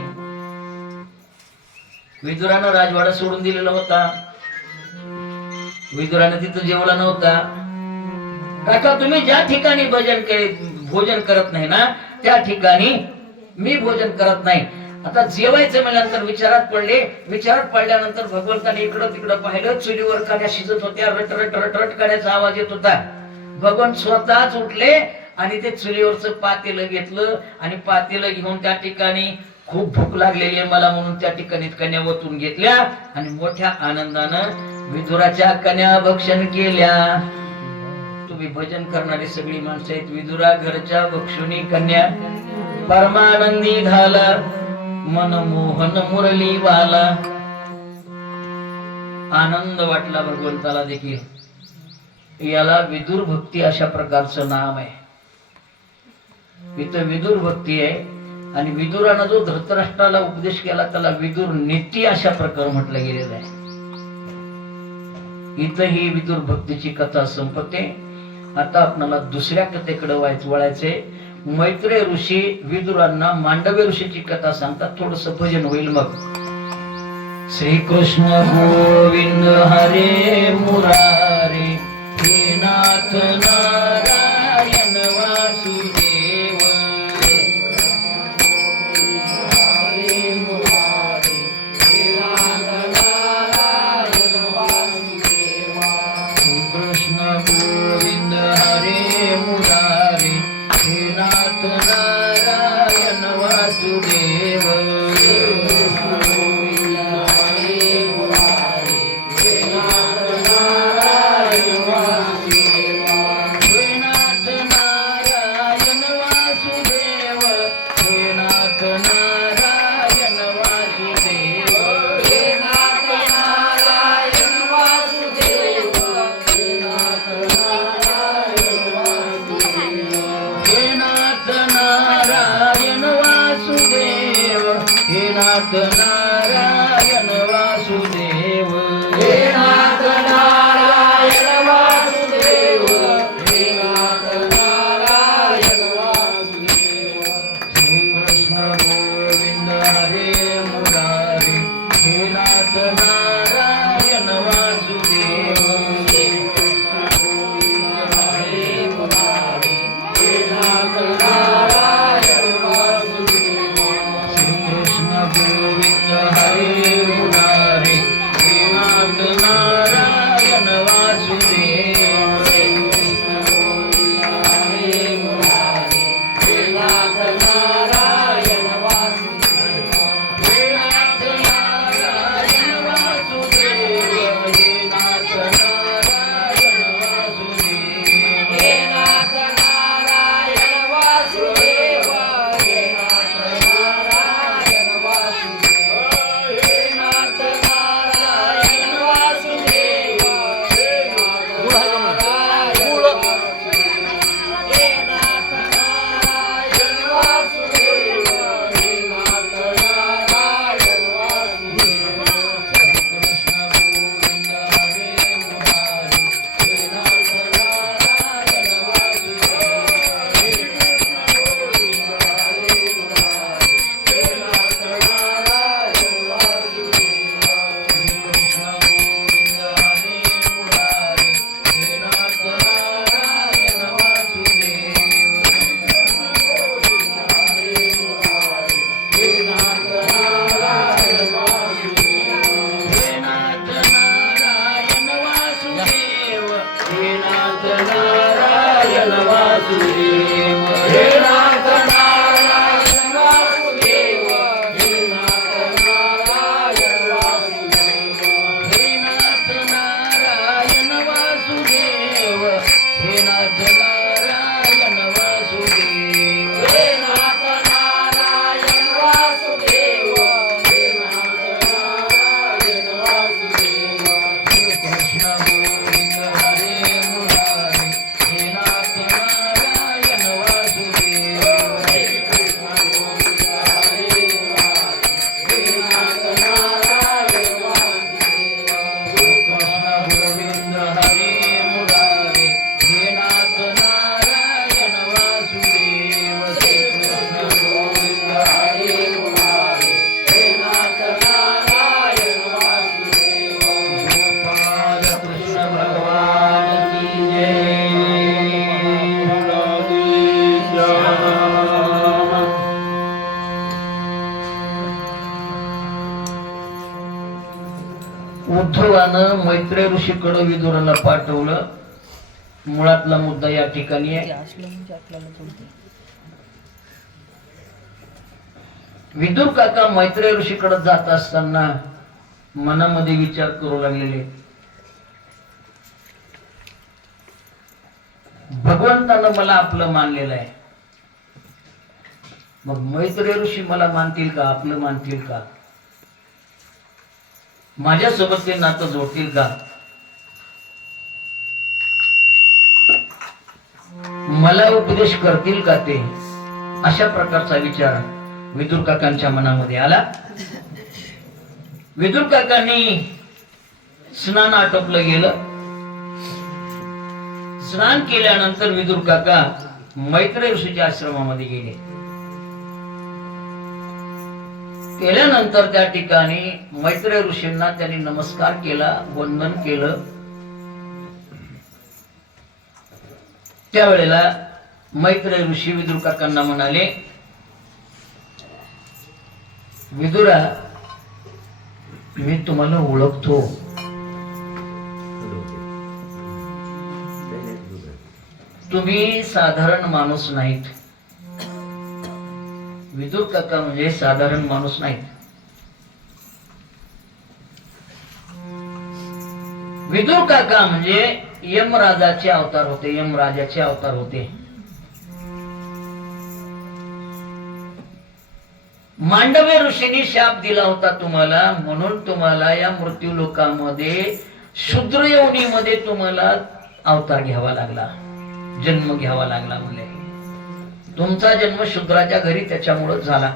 विदुरानं राजवाडा सोडून दिलेला होता, विदुरानं तिथं जेवला नव्हता. काका तुम्ही ज्या ठिकाणी भोजन करत नाही ना त्या ठिकाणी मी भोजन करत नाही. आता जेवायचं म्हणल्यानंतर विचारात पडले. विचारात पडल्यानंतर भगवंताने इकडं तिकडं पाहिलं, चुलीवर काड्या शिजत होत्या, रट रट रट रट काड्याचा आवाज येत होता. भगवान स्वतःच उठले आणि ते चुलीवरचं पातेलं घेतलं आणि पातेलं घेऊन त्या ठिकाणी खूप भूक लागलेली आहे मला म्हणून त्या ठिकाणी कन्या ओतून घेतल्या आणि मोठ्या आनंदानं विदुराच्या कन्या भक्षण केल्या. तुम्ही भजन करणारी सगळी माणसं आहेत. विदुरा घरच्या भक्षुनी कन्या परमानंदी झाला, मनमोहन मुरली वाला. आनंद वाटला भगवंताला देखील. याला विदुर भक्ती अशा प्रकारचं नाम आहे. इथं विदुर भक्ती आहे आणि विदुरानं जो धृतराष्ट्राला उपदेश केला त्याला विदुर नीती अशा प्रकारे म्हटलं गेलेलं आहे. इथं ही विदुर भक्तीची कथा संपते. आता आपल्याला दुसऱ्या कथेकडे वळायचे. मैत्रेय ऋषी विदुरांना मांडव्य ऋषीची कथा सांगतात. थोडस भजन होईल मग. श्रीकृष्ण गोविंद हरे मुरारे, हे नाथ नारायण वासुदेव. हरे मुरारे, हे नाथ नारायण वासुदेव. श्रीकृष्ण गोविंद हरे मुरारे, हे नाथ नारायण वासुदेव. नारायण वासुदेव, हे नाथ नारायण वासुदेव, हे नाथ नारायण वासुदेव. श्रीकृष्ण गोविंद हरे मुरारे, हे नाथ नारायण वासुदेव. हरे मुरारे, हे नाथ नारायण वासुदेव. श्रीकृष्ण गोविंद हरे मुरारे, हे नाथ नारायण वासुदेव. श्रीकृष्ण गोविंद हरे मुरारे, हे नाथ नारायण वासुदेव. हे नाथ नारायण वासुदेव. उद्धवानं मैत्रेय ऋषीकडे विदुराला पाठवलं. मुळातला मुद्दा या ठिकाणी आहे. ते असलं म्हणजे आपल्याला जमतं. विदुर काका मैत्रेय ऋषीकडे जात असताना मनामध्ये विचार करू लागलेले, भगवंतानं मला आपलं मानलेलं आहे, मग मैत्रेय ऋषी मला मानतील का, आपलं मानतील का, माझ्यासोबत ते नातं जोडतील का, मला उपदेश करतील का ते, अशा प्रकारचा विचार विदुर काकांच्या मनामध्ये आला. विदुर काकांनी स्नान आटोपलं गेलं. स्नान केल्यानंतर विदुर काका मैत्रेय ऋषीच्या आश्रमामध्ये गेले. केल्यानंतर त्या ठिकाणी मैत्रेय ऋषींना त्यांनी नमस्कार केला, वंदन केलं. त्यावेळेला मैत्रेय ऋषी विदुर काकांना म्हणाले, विदुरा, मी तुम्हाला ओळखतो. तुम्ही साधारण माणूस नाहीत. विदुर काका म्हणजे साधारण माणूस नाहीत. विदुर काका म्हणजे यमराजाचे अवतार होते, यमराजाचे अवतार होते. मांडव्य ऋषींनी शाप दिला होता तुम्हाला, म्हणून तुम्हाला या मृत्यू लोकांमध्ये शूद्र योनीमध्ये तुम्हाला अवतार घ्यावा लागला, जन्म घ्यावा लागला. म्हणजे तुमचा जन्म शूद्राच्या घरी त्याच्यामुळे झाला.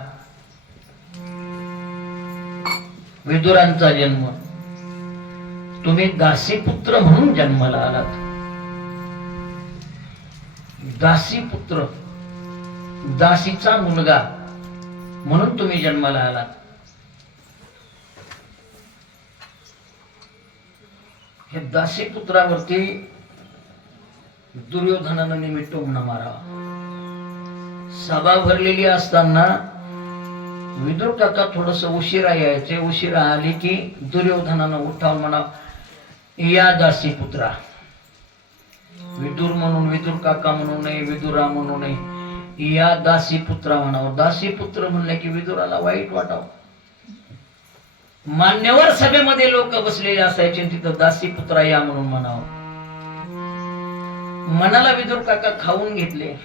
विदुरांचा जन्म, तुम्ही दासीपुत्र म्हणून जन्माला आलात. दासीपुत्र, दासीचा मुलगा म्हणून तुम्ही जन्माला आलात. हे दासीपुत्रावरती दुर्योधनानं निमित्त म्हणा मारावा. सभा भरलेली असताना विदुर काका थोडस उशिरा यायचे. उशिरा आली की दुर्योधनानं उठाव म्हणा, या दासीपुत्रा. विदुर म्हणून, विदुर काका म्हणू नये, विदुरा म्हणू नये, या दासीपुत्रा म्हणावं. दासीपुत्र म्हणले की विदुराला वाईट वाटावं. मान्यवर सभेमध्ये लोक बसलेले असायचे, तिथं दासीपुत्रा या म्हणून म्हणावं. मनाला विदुर काका खाऊन घेतले,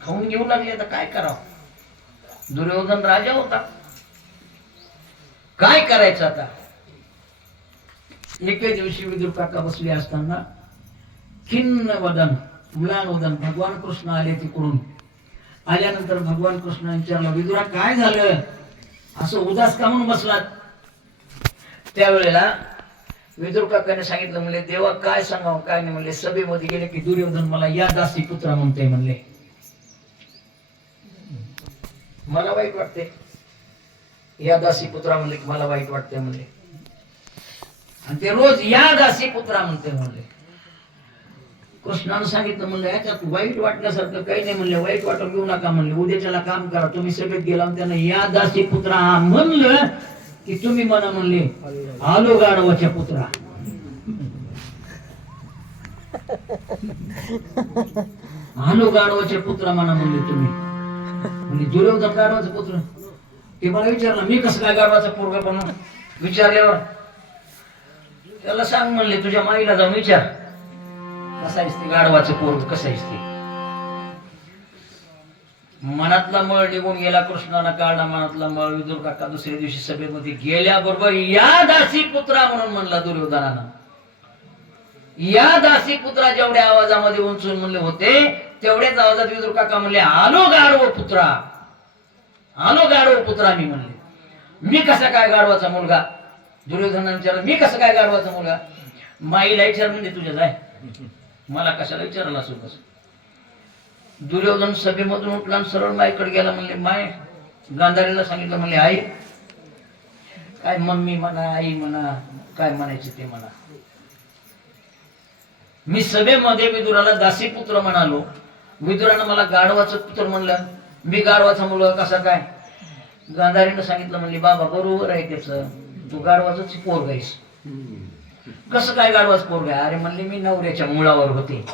खाऊन घेऊ लागले. आता काय करावं, दुर्योधन राजा होता, काय करायचं आता. एके दिवशी विदुर काका बसले असताना खिन्न वदन, म्लान वदन, भगवान कृष्ण आले. तिकडून आल्यानंतर भगवान कृष्ण विचारलं, विदुरा काय झालं, असं उदास का म्हणून बसलात. त्यावेळेला विदुर काकाने सांगितलं, म्हणले देवा काय सांगावं काय नाही. म्हणले सभेमध्ये गेले की दुर्योधन मला या दासी पुत्रा म्हणते. म्हणले मला वाईट वाटते, या दासी पुत्रा म्हणले की मला वाईट वाटते म्हणले. आणि ते रोज या दासी पुत्रा म्हणते म्हणले. कृष्णानं सांगितलं, म्हणलं याच्यात वाईट वाटण्यासारखं काही नाही. म्हणले वाईट वाटून घेऊ नका. म्हणले उद्याच्याला काम करा. तुम्ही सभेत गेला त्यांना या दासी पुत्रा हा म्हणलं की तुम्ही म्हणा, म्हणले आलो गाढवाच्या पुत्रा. आलो गाढवाच्या पुत्रा म्हणा म्हणले तुम्ही. म्हणजे दुर्योधन गाढवाचा पुत्र. ते मला विचारलं, मी कसं काय गाढवाचा पोरगा बनू. विचारल्यावर त्याला सांग म्हणले, तुझ्या माईला जाऊन विचार कसा असते गाढवाचं पोरग, कसं असते. मनातला मळ निघून गेला. कृष्णाला काढला मनातला मळ. विदुर काका दुसऱ्या दिवशी सभेमध्ये गेल्याबरोबर या दासी पुत्रा म्हणून म्हणला दुर्योधनानं. या दासी पुत्रा जेवढ्या आवाजामध्ये उंचून म्हणले होते तेवढ्याच आवाजात विदुर काका म्हणले, आलो गाढव पुत्रा, आलो गाढव पुत्रा. मी म्हणले, मी कसा काय गाढवाचा मुलगा. दुर्योधनानं विचारलं, मी कसं काय गाढवाचा मुलगा. माईला विचार म्हणजे तुझ्या जाय, मला कशाला विचारला असो. कसं दुर्योधन सभेमधून उठला आणि सरळ माईकडे गेला. म्हणले माय, गांधारीला सांगितलं, म्हणले आई काय, मम्मी म्हणा, आई म्हणा, काय म्हणायचं ते म्हणा. मी सभेमध्ये विदुराला दासीपुत्र म्हणालो, विदुरानं मला गाढवाचं पुत्र म्हणलं. मी गाढवाचा मुलगा कसा काय. गांधारीनं सांगितलं, म्हणले बाबा बरोबर आहे त्याचं, तू गाढवाचंच पोरगा आहेस. कसं काय गाढवाच पोरगा? अरे म्हणले मी नवऱ्याच्या मुळावर होते,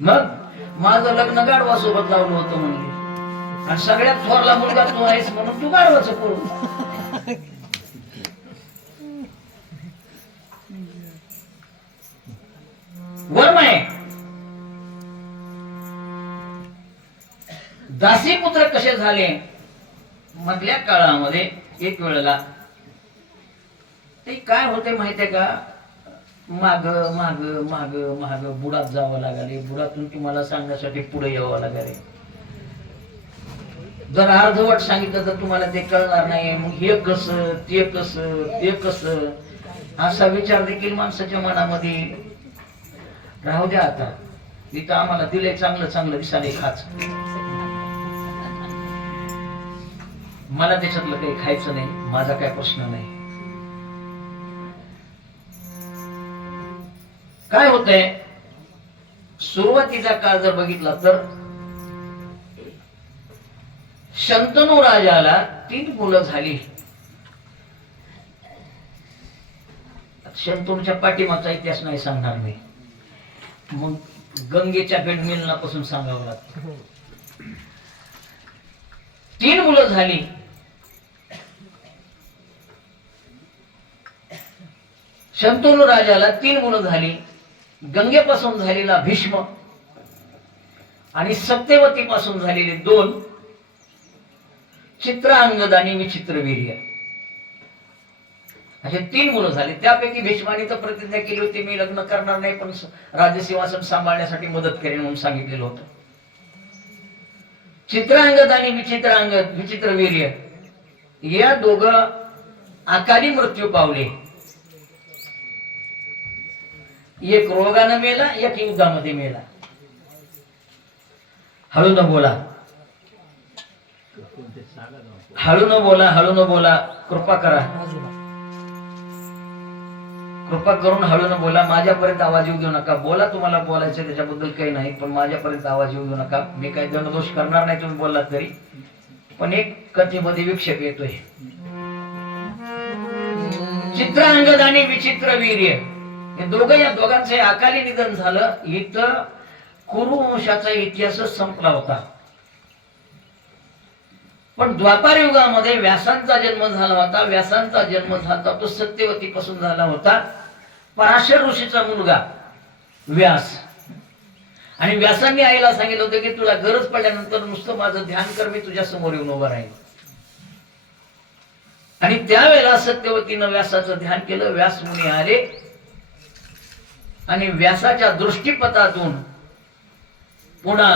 मग माझं लग्न गाढवासोबत लावलं होतं म्हणले, आणि सगळ्यात थोरला मुलगा तू आहेस म्हणून तू गाढवाचं पोरग. वर्म आहे. दासी पुत्र कसे झाले? मधल्या काळामध्ये एक वेळेला ते काय होते माहितीये का, माग माग माग माग बुडात जावं लागले, बुडातून तुम्हाला सांगण्यासाठी पुढे यावं लागले. जर अर्धवट सांगितलं तर तुम्हाला ते कळणार नाही. मग हे कसं, ते कसं, ते कसं, असा विचार देखील माणसाच्या मनामध्ये राहू द्या. आता इथं आम्हाला दिले चांगलं चांगलं दिसाले खाच, मला त्याच्यातलं काही खायचं नाही, माझा काय प्रश्न नाही. काय होतंय, सुरुवातीचा काळ जर बघितला तर शंतनू राजाला 3 मुलं झाली. शंतनूच्या पाठीमागचा इतिहास नाही सांगणार मी, मग गंगेच्या भेटमिलनापासून सांगावं लागतं. 3 मुलं झाली. शंतनू राजाला 3 मुलं झाली. गंगेपासून झालेला भीष्म आणि सत्यवती पासून झालेले 2, चित्रांगद आणि विचित्रवीर्य, असे 3 मुलं झाले. त्यापैकी भीष्माने तर प्रतिज्ञा केली होती मी लग्न करणार नाही, पण राज्यसिंहासन सांभाळण्यासाठी मदत करेन म्हणून सांगितलेलं होतं. चित्रांगद आणि विचित्रवीर्य या दोघं अकाली मृत्यू पावले. एक रोगानं मेला, एक युद्धामध्ये मेला. हळू न बोला, हळू न बोला, हळू न बोला, कृपा करा, कृपा करून हळू न बोला. माझ्यापर्यंत आवाज येऊ देऊ नका. बोला, तुम्हाला बोलायचं त्याच्याबद्दल काही नाही, पण माझ्यापर्यंत आवाज येऊ देऊ नका. मी काही दंडदोष करणार नाही तुम्ही बोललात तरी, पण एक कथेमध्ये विक्षेप येतोय. चित्रांगद आणि विचित्रवीर्य हे दोघं, या दोघांचे अकाली निधन झालं. इथं कुरु वंशाचा इतिहासच संपला होता. पण द्वापार युगामध्ये व्यासांचा जन्म झाला होता. व्यासांचा जन्म झाला तो सत्यवती पासून झाला होता. पराशर ऋषीचा मुलगा व्यास. आणि व्यासांनी आईला सांगितलं होतं की तुला गरज पडल्यानंतर नुसतं माझं ध्यान कर, मी तुझ्या समोर येऊन उभा राहील. आणि त्यावेळेला सत्यवतीनं व्यासाचं ध्यान केलं. व्यास मुनी आले आणि व्यासाच्या दृष्टीपथातून पुन्हा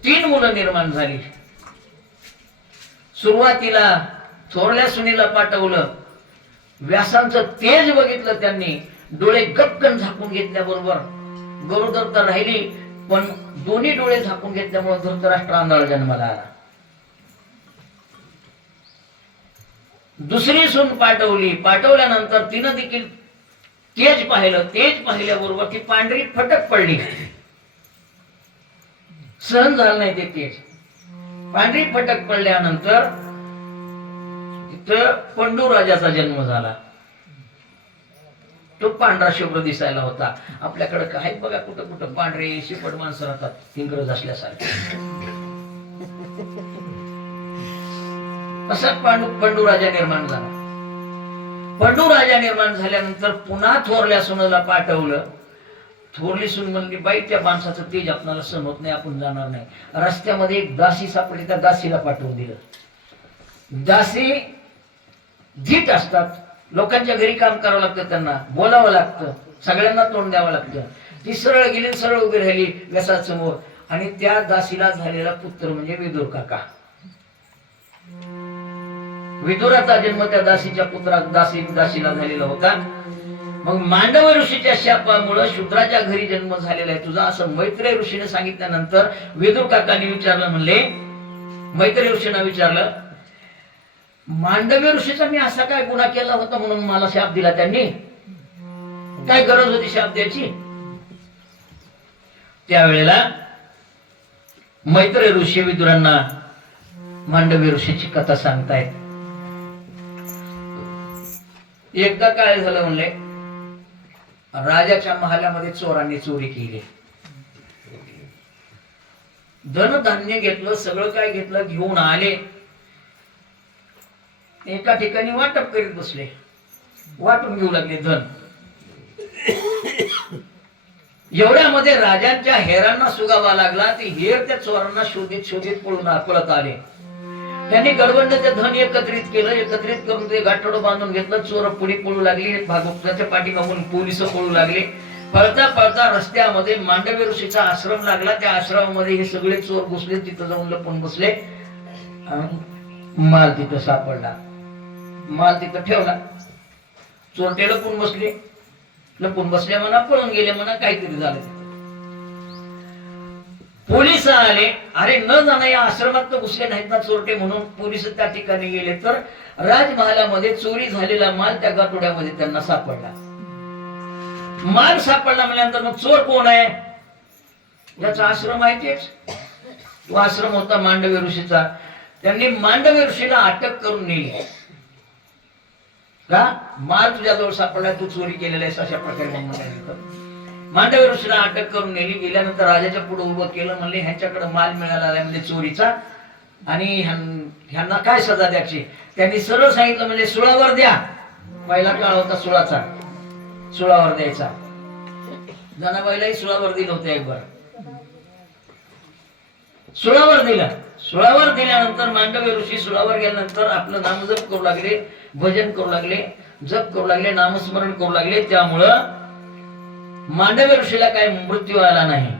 3 मुलं निर्माण झाली. सुरुवातीला थोरल्या सुनीला पाठवलं. व्यासांचं तेज बघितलं त्यांनी, डोळे गपकन झाकून घेतल्याबरोबर गरोदर तर राहिली, पण दोन्ही डोळे झाकून घेतल्यामुळे धृतराष्ट्र आंधळा जन्माला आला. दुसरी सून पाठवली. पाठवल्यानंतर तिनं देखील तेज पाहिलं. तेज पाहिल्याबरोबर ती पांढरी फटक पडली. सहन झालं नाही ते तेज. पांढरी फटक पडल्यानंतर तिथं पंडू राजाचा जन्म झाला. तो पांढरा शुभ्र दिसायला होता. आपल्याकडे काय बघा, कुठं कुठं पांढरे शिपट माणसं राहतात इंग्रज असल्यासारखे. असा पंडू राजा निर्माण झाला. पंडू राजा निर्माण झाल्यानंतर पुन्हा थोरल्या सुनेला पाठवलं. थोरली सून म्हणली बाई त्या माणसाचं तेज आपल्याला सहन होत नाही, आपण जाणार नाही. रस्त्यामध्ये एक दासी सापडली, त्या दासीला पाठवून दिलं. दासी धीट असतात, लोकांच्या घरी काम करावं लागतं, त्यांना बोलावं लागतं, सगळ्यांना तोंड द्यावं लागतं. ती सरळ गेली, सरळ उभी राहिली व्यासासमोर. आणि त्या दासीला झालेला पुत्र म्हणजे विदुर काका. विदुराचा जन्म त्या दासीच्या दासीला झालेला होता. मग मांडव ऋषीच्या शापामुळे शूद्राच्या घरी जन्म झालेला आहे तुझा, असं मैत्रेय ऋषीने सांगितल्यानंतर विदुर काकांनी विचारलं, म्हणले मैत्रेय ऋषीने विचारलं, मांडव्य ऋषीचा मी असा काय गुन्हा केला होता म्हणून मला शाप दिला त्यांनी? काय गरज होती शाप द्यायची? त्यावेळेला मैत्रेय ऋषी विदुरांना मांडव्य ऋषीची कथा सांगतायत. एकदा काय झालं म्हणले, राजाच्या महालामध्ये चोरांनी चोरी केली, धनधान्य घेतलं, सगळं काय घेतलं, घेऊन आले, एका ठिकाणी वाटप करीत बसले, वाटून घेऊ लागले धन. एवढ्यामध्ये राजांच्या हेरांना सुगावा लागला. ते हेर त्या चोरांना शोधित शोधित पळत आले. त्यांनी गडबडीने ते धन एकत्रित केलं, एकत्रित करून ते गाठोडं बांधून घेतलं. चोर पुढे पळू लागले, भागवताच्या पाठीमागून पोलिस पळू लागले. पळता पळता रस्त्यामध्ये मांडवी ऋषीचा आश्रम लागला. त्या आश्रमामध्ये हे सगळे चोर घुसले, तिथं जाऊन लपून बसले. माल तिथं सापडला, माल तिथं ठेवला. चोरटे लपून बसले, लपून बसले म्हणा, पळून गेले म्हणा, काहीतरी झालं. पोलिस आले. अरे न जाणं या आश्रमात तर घुसले नाहीत ना चोरटे, म्हणून पोलिस त्या ठिकाणी गेले. तर राजमहालामध्ये चोरी झालेला माल त्या गाठोड्यामध्ये त्यांना सापडला. माल सापडला म्हणल्यानंतर मग चोर कोण आहे? ज्याचा आश्रम आहे तेच. तो आश्रम होता मांडवी ऋषीचा. त्यांनी मांडवी ऋषीला अटक करून नेली. का? माल तुझ्याजवळ सापडला, तू चोरी केलेला आहेस, अशा प्रकारे मांडवी ऋषीला अटक करून नेली. गेल्यानंतर राजाच्या पुढे उभं केलं. म्हणले ह्यांच्याकडे माल मिळाला म्हणजे चोरीचा, आणि ह्यांना काय सजा द्यायची? त्यांनी सरळ सांगितलं, म्हणजे सुळावर द्या. पहिला काळ होता सुळाचा, सुळावर द्यायचा. जनाबाईलाही सुळावर दिलं होतं एक बार. सुळावर दिलं. सुळावर दिल्यानंतर मांडवी ऋषी सुळावर गेल्यानंतर आपलं नामजप करू लागले, भजन करू लागले, जप करू लागले, नामस्मरण करू लागले. त्यामुळं मांडवी ऋषीला काही मृत्यू आला नाही.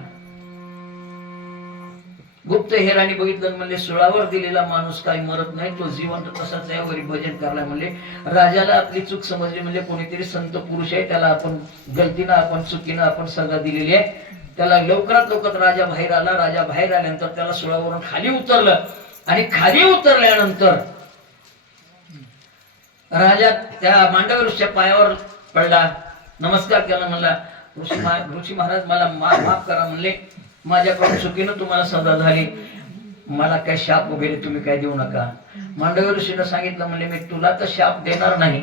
गुप्त हेराने बघितलं, म्हणले सुळावर दिलेला माणूस काही मरत नाही, तो जिवंत तसाच आहे. वरी भजन करायला म्हणले. राजाला आपली चूक समजली, म्हणजे कोणीतरी संत पुरुष आहे, त्याला आपण गलतीनं, आपण चुकीनं आपण सजा दिलेली आहे. त्याला लवकरात लवकर राजा बाहेर आला. राजा बाहेर आल्यानंतर त्याला सुळावरून खाली उतरलं, आणि खाली उतरल्यानंतर राजा त्या मांडवी ऋषीच्या पायावर पडला, नमस्कार केला. म्हणला, ऋषी महाराज मला माफ करा. म्हणले, माझ्याकडून चुकीनं तुम्हाला सजा झाली, मला काय शाप वगैरे तुम्ही काय देऊ नका. मांडवी ऋषीनं सांगितलं, म्हणले मी तुला तर शाप देणार नाही,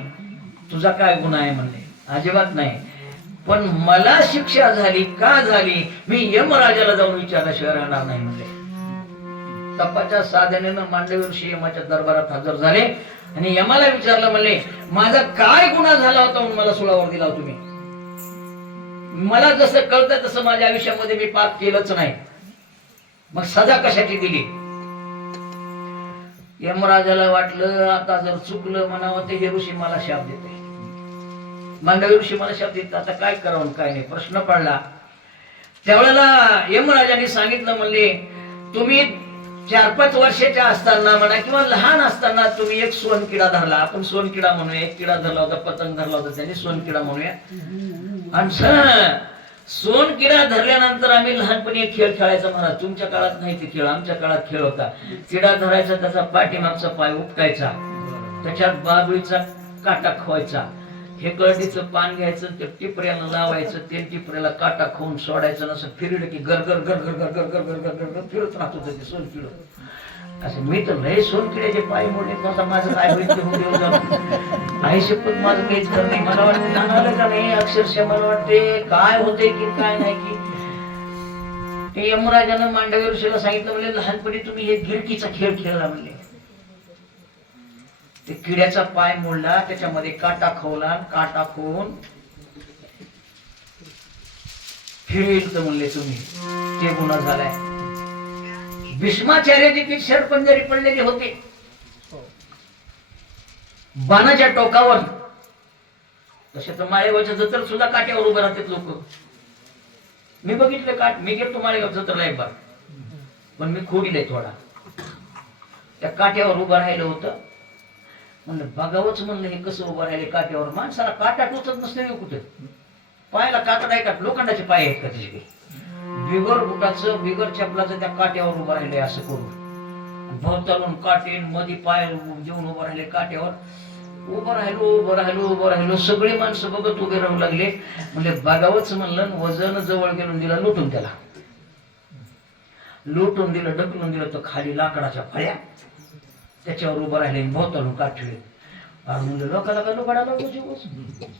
तुझा काय गुन्हा आहे? म्हणले अजिबात नाही, पण मला शिक्षा झाली का झाली मी यमराजाला जाऊन विचारल्याशिवाय राहणार नाही. म्हणले तपाच्या साधनेनं मांडवी ऋषी यमाच्या दरबारात हजर झाले, आणि यमाला विचारलं, म्हणले माझा काय गुन्हा झाला होता म्हणून मला सुळावर दिला तुम्ही? मला जसं कळतं तसं माझ्या आयुष्यामध्ये मी पाप केलंच नाही, मग सजा कशाची दिली? यमराजाला वाटलं आता जर चुकलं म्हणावं ते हे ऋषी मला शाप देते, मांडवी ऋषी मला शाप देत, आता काय करावं काय नाही, प्रश्न पडला. त्यावेळेला यमराजाने सांगितलं, म्हणले तुम्ही 4-5 वर्षाच्या असताना म्हणा किंवा लहान असताना तुम्ही एक सोनकिडा धरला, आपण सोनकिडा म्हणूया, एक किडा धरला होता, पतंग धरला होता, त्यांनी सोनकिडा म्हणूया. आणि सोनकिडा धरल्यानंतर आम्ही लहानपणी एक खेळ खेळायचा, म्हणा तुमच्या काळात नाही ते खेळ, आमच्या काळात खेळ होता. किडा धरायचा, त्याचा पाठीमागचा पाय उपटायचा, त्याच्यात बाबळीचा काटा खोवायचा, हे कळडीचं पान घ्यायचं, ते टिपऱ्याला लावायचं, ते टिपऱ्याला काटा खाऊन सोडायचं, नसं फिरलं की गरगर गरगर गरगर गरगर गरगर फिरत राहत होतं ते सोनकिड. असं मी तर लय सोनकिड्याचे पाय मोडले, नव्हता माझं काय होईल आई शपथ माझं काहीच कर नाही. मला वाटतं जाणवलं का नाही, अक्षरशः मला वाटते काय होते की काय नाही की. ते यमराजानं मांडवी ऋषीला सांगितलं, म्हणजे लहानपणी तुम्ही हे गिरकीचा खेळ खेळला, म्हणले ते किड्याचा पाय मोडला, त्याच्यामध्ये काटा खवला, काटा खोवून फिरत म्हणले तुम्ही, ते गुन्हा झालाय. भीष्माचार्य देखील शरपंजरी पडलेले होते बाणाच्या टोकावर. तसे तर माळेगावच्या जत्रेत सुद्धा काट्यावर उभे राहतात लोक, मी बघितले काट. मी गेलो माळेगाव जत्रेला एक बार, पण मी खोडीलाय थोडा. त्या काट्यावर उभं राहिलं होतं, म्हणलं बघावंच, म्हणलं हे कसं उभं राहिले काट्यावर. माणसाला काटा टोचत नसते कुठे, पायाला काटा नाही का, लोखंडाचे पाय आहेत का त्याचे, बिगर बुटाचं बिगर चपलाचं त्या काट्यावर उभं राहिले असं करून, भोवतालून काटे मध्ये पाय देऊन उभं राहिले काट्यावर. उभं राहिलो, सगळे माणसं बघत उभे राहू लागले. म्हणजे बघावंच म्हणलं, वजन जवळ गेलून दिला, लुटून त्याला लुटून दिलं, ढकलून दिलं, तर खाली लाकडाच्या फळ्या त्याच्यावर उभं राहिले, भोवतालून काठले. अरे म्हणलं लोकाला काय लोकाडा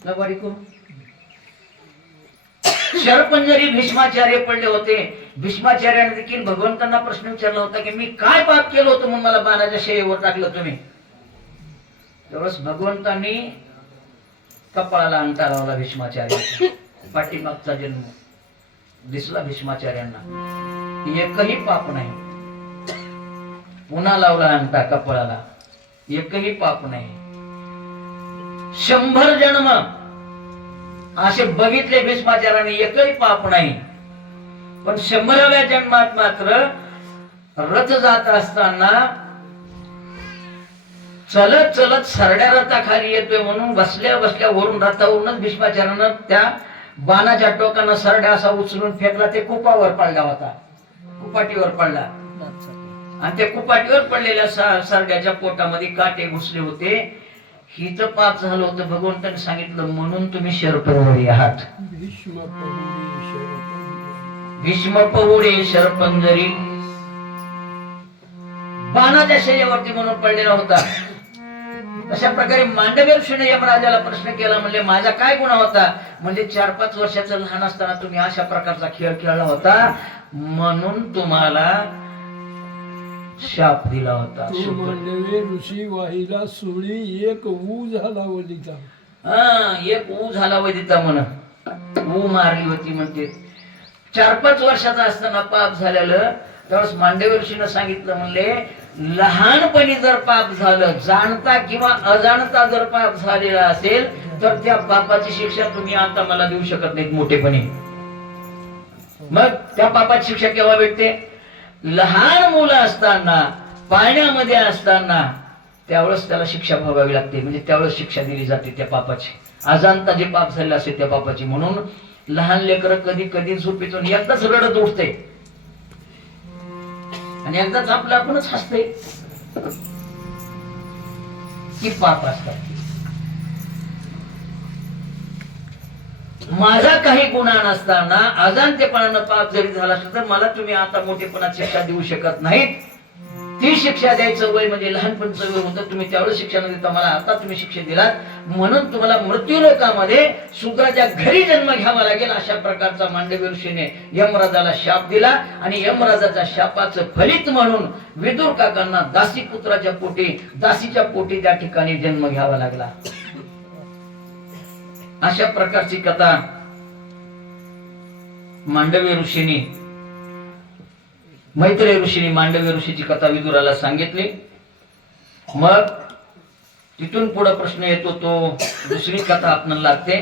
लबाडी करू. शरपंजरी भीष्माचार्य पडले होते. भीष्माचार्याने देखील भगवंतांना प्रश्न विचारला होता की मी काय पाप केलं होतं म्हणून मला बाणाच्या शयेवर टाकलं तुम्ही. तेवढंच भगवंतांनी कपाळाला अंगठा लावला भीष्माचार्य. पाठीमागचा जन्म दिसला भीष्माचार्यांना. एकही पाप नाही. पुन्हा लावला अंगठा कपाळाला. एकही पाप नाही. 100 जन्म असे बघितले भीष्माचार्याने, एकही पाप नाही. पण 100व्या जन्मात मात्र रथ जात असताना चलत चलत सरड्या रथाखाली येतोय म्हणून बसल्या बसल्या वरून रथावरूनच भीष्माचार्यानं त्या बाणाच्या टोकानं सरड्या असा उचलून फेकला. ते कुपावर पडला होता, कुपाटीवर पडला. आणि त्या कुपाटीवर पडलेल्या सरड्याच्या पोटामध्ये काटे घुसले होते. हिच पाप झालं होतं. भगवंतांनी सांगितलं म्हणून तुम्ही शरपंजरी आहात. भीष्म पहुडे शरपंजरी बाणाच्या शय्येवरती म्हणून पडलेला होता. अशा प्रकारे मांडवी ऋषीने यमराजाला प्रश्न केला. म्हणजे माझा काय गुन्हा होता. म्हणजे 4-5 वर्षाचं लहान असताना तुम्ही अशा प्रकारचा खेळ खेळला होता म्हणून तुम्हाला शाप दिला होता. मांडवे ऋषी वाहिला सुळी एक ऊ झाला वलिता. एक ऊ झाला वदिता म्हण. ऊ मारली होती म्हणते. 4-5 वर्षाचा असताना पाप झालेलं. त्यावेळेस मांडवी ऋषीनं सांगितलं म्हणले लहानपणी जर पाप झालं, जाणता किंवा अजाणता जर पाप झालेला असेल तर त्या पापाची शिक्षा तुम्ही आता मला देऊ शकत नाहीत मोठेपणी. मग त्या पापाची शिक्षा केव्हा भेटते. लहान मुलं असताना, पाण्यामध्ये असताना त्यावेळेस त्याला शिक्षा भोगावी लागते. म्हणजे त्यावेळेस शिक्षा दिली जाते त्या पापाची. अजाणता जे पाप झाले असेल त्या पापाची. म्हणून लहान लेकरं कधी कधी झोपेतून एकदाच रडत उठते आणि एकदाच आपलं आपणच हसते. की पाप असतात. माझा काही गुन्हा नसताना अजाणतेपणानं पाप जरी झाला असेल तर मला तुम्ही आता मोठेपणात शिक्षा देऊ शकत नाहीत. ती शिक्षा द्यायचं वय म्हणजे लहानपणचं वय होतं. तुम्ही त्यावेळेस शिक्षा न देता मला आता तुम्ही शिक्षा दिलात म्हणून तुम्हाला मृत्यू लोकामध्ये शूद्राच्या घरी जन्म घ्यावा लागेल. अशा प्रकारचा मांडवी ऋषीने यमराजाला शाप दिला. आणि यमराजाच्या शापाचं फलित म्हणून विदुर काकांना दासीपुत्राच्या पोटी, दासीच्या पोटी त्या ठिकाणी जन्म घ्यावा लागला. अशा प्रकारची कथा मांडवी ऋषींनी, मैत्रेय ऋषींनी मांडवी ऋषीची कथा विदुराला सांगितली. मग तिथून पुढे प्रश्न येतो तो दुसरी कथा आपल्याला लागते.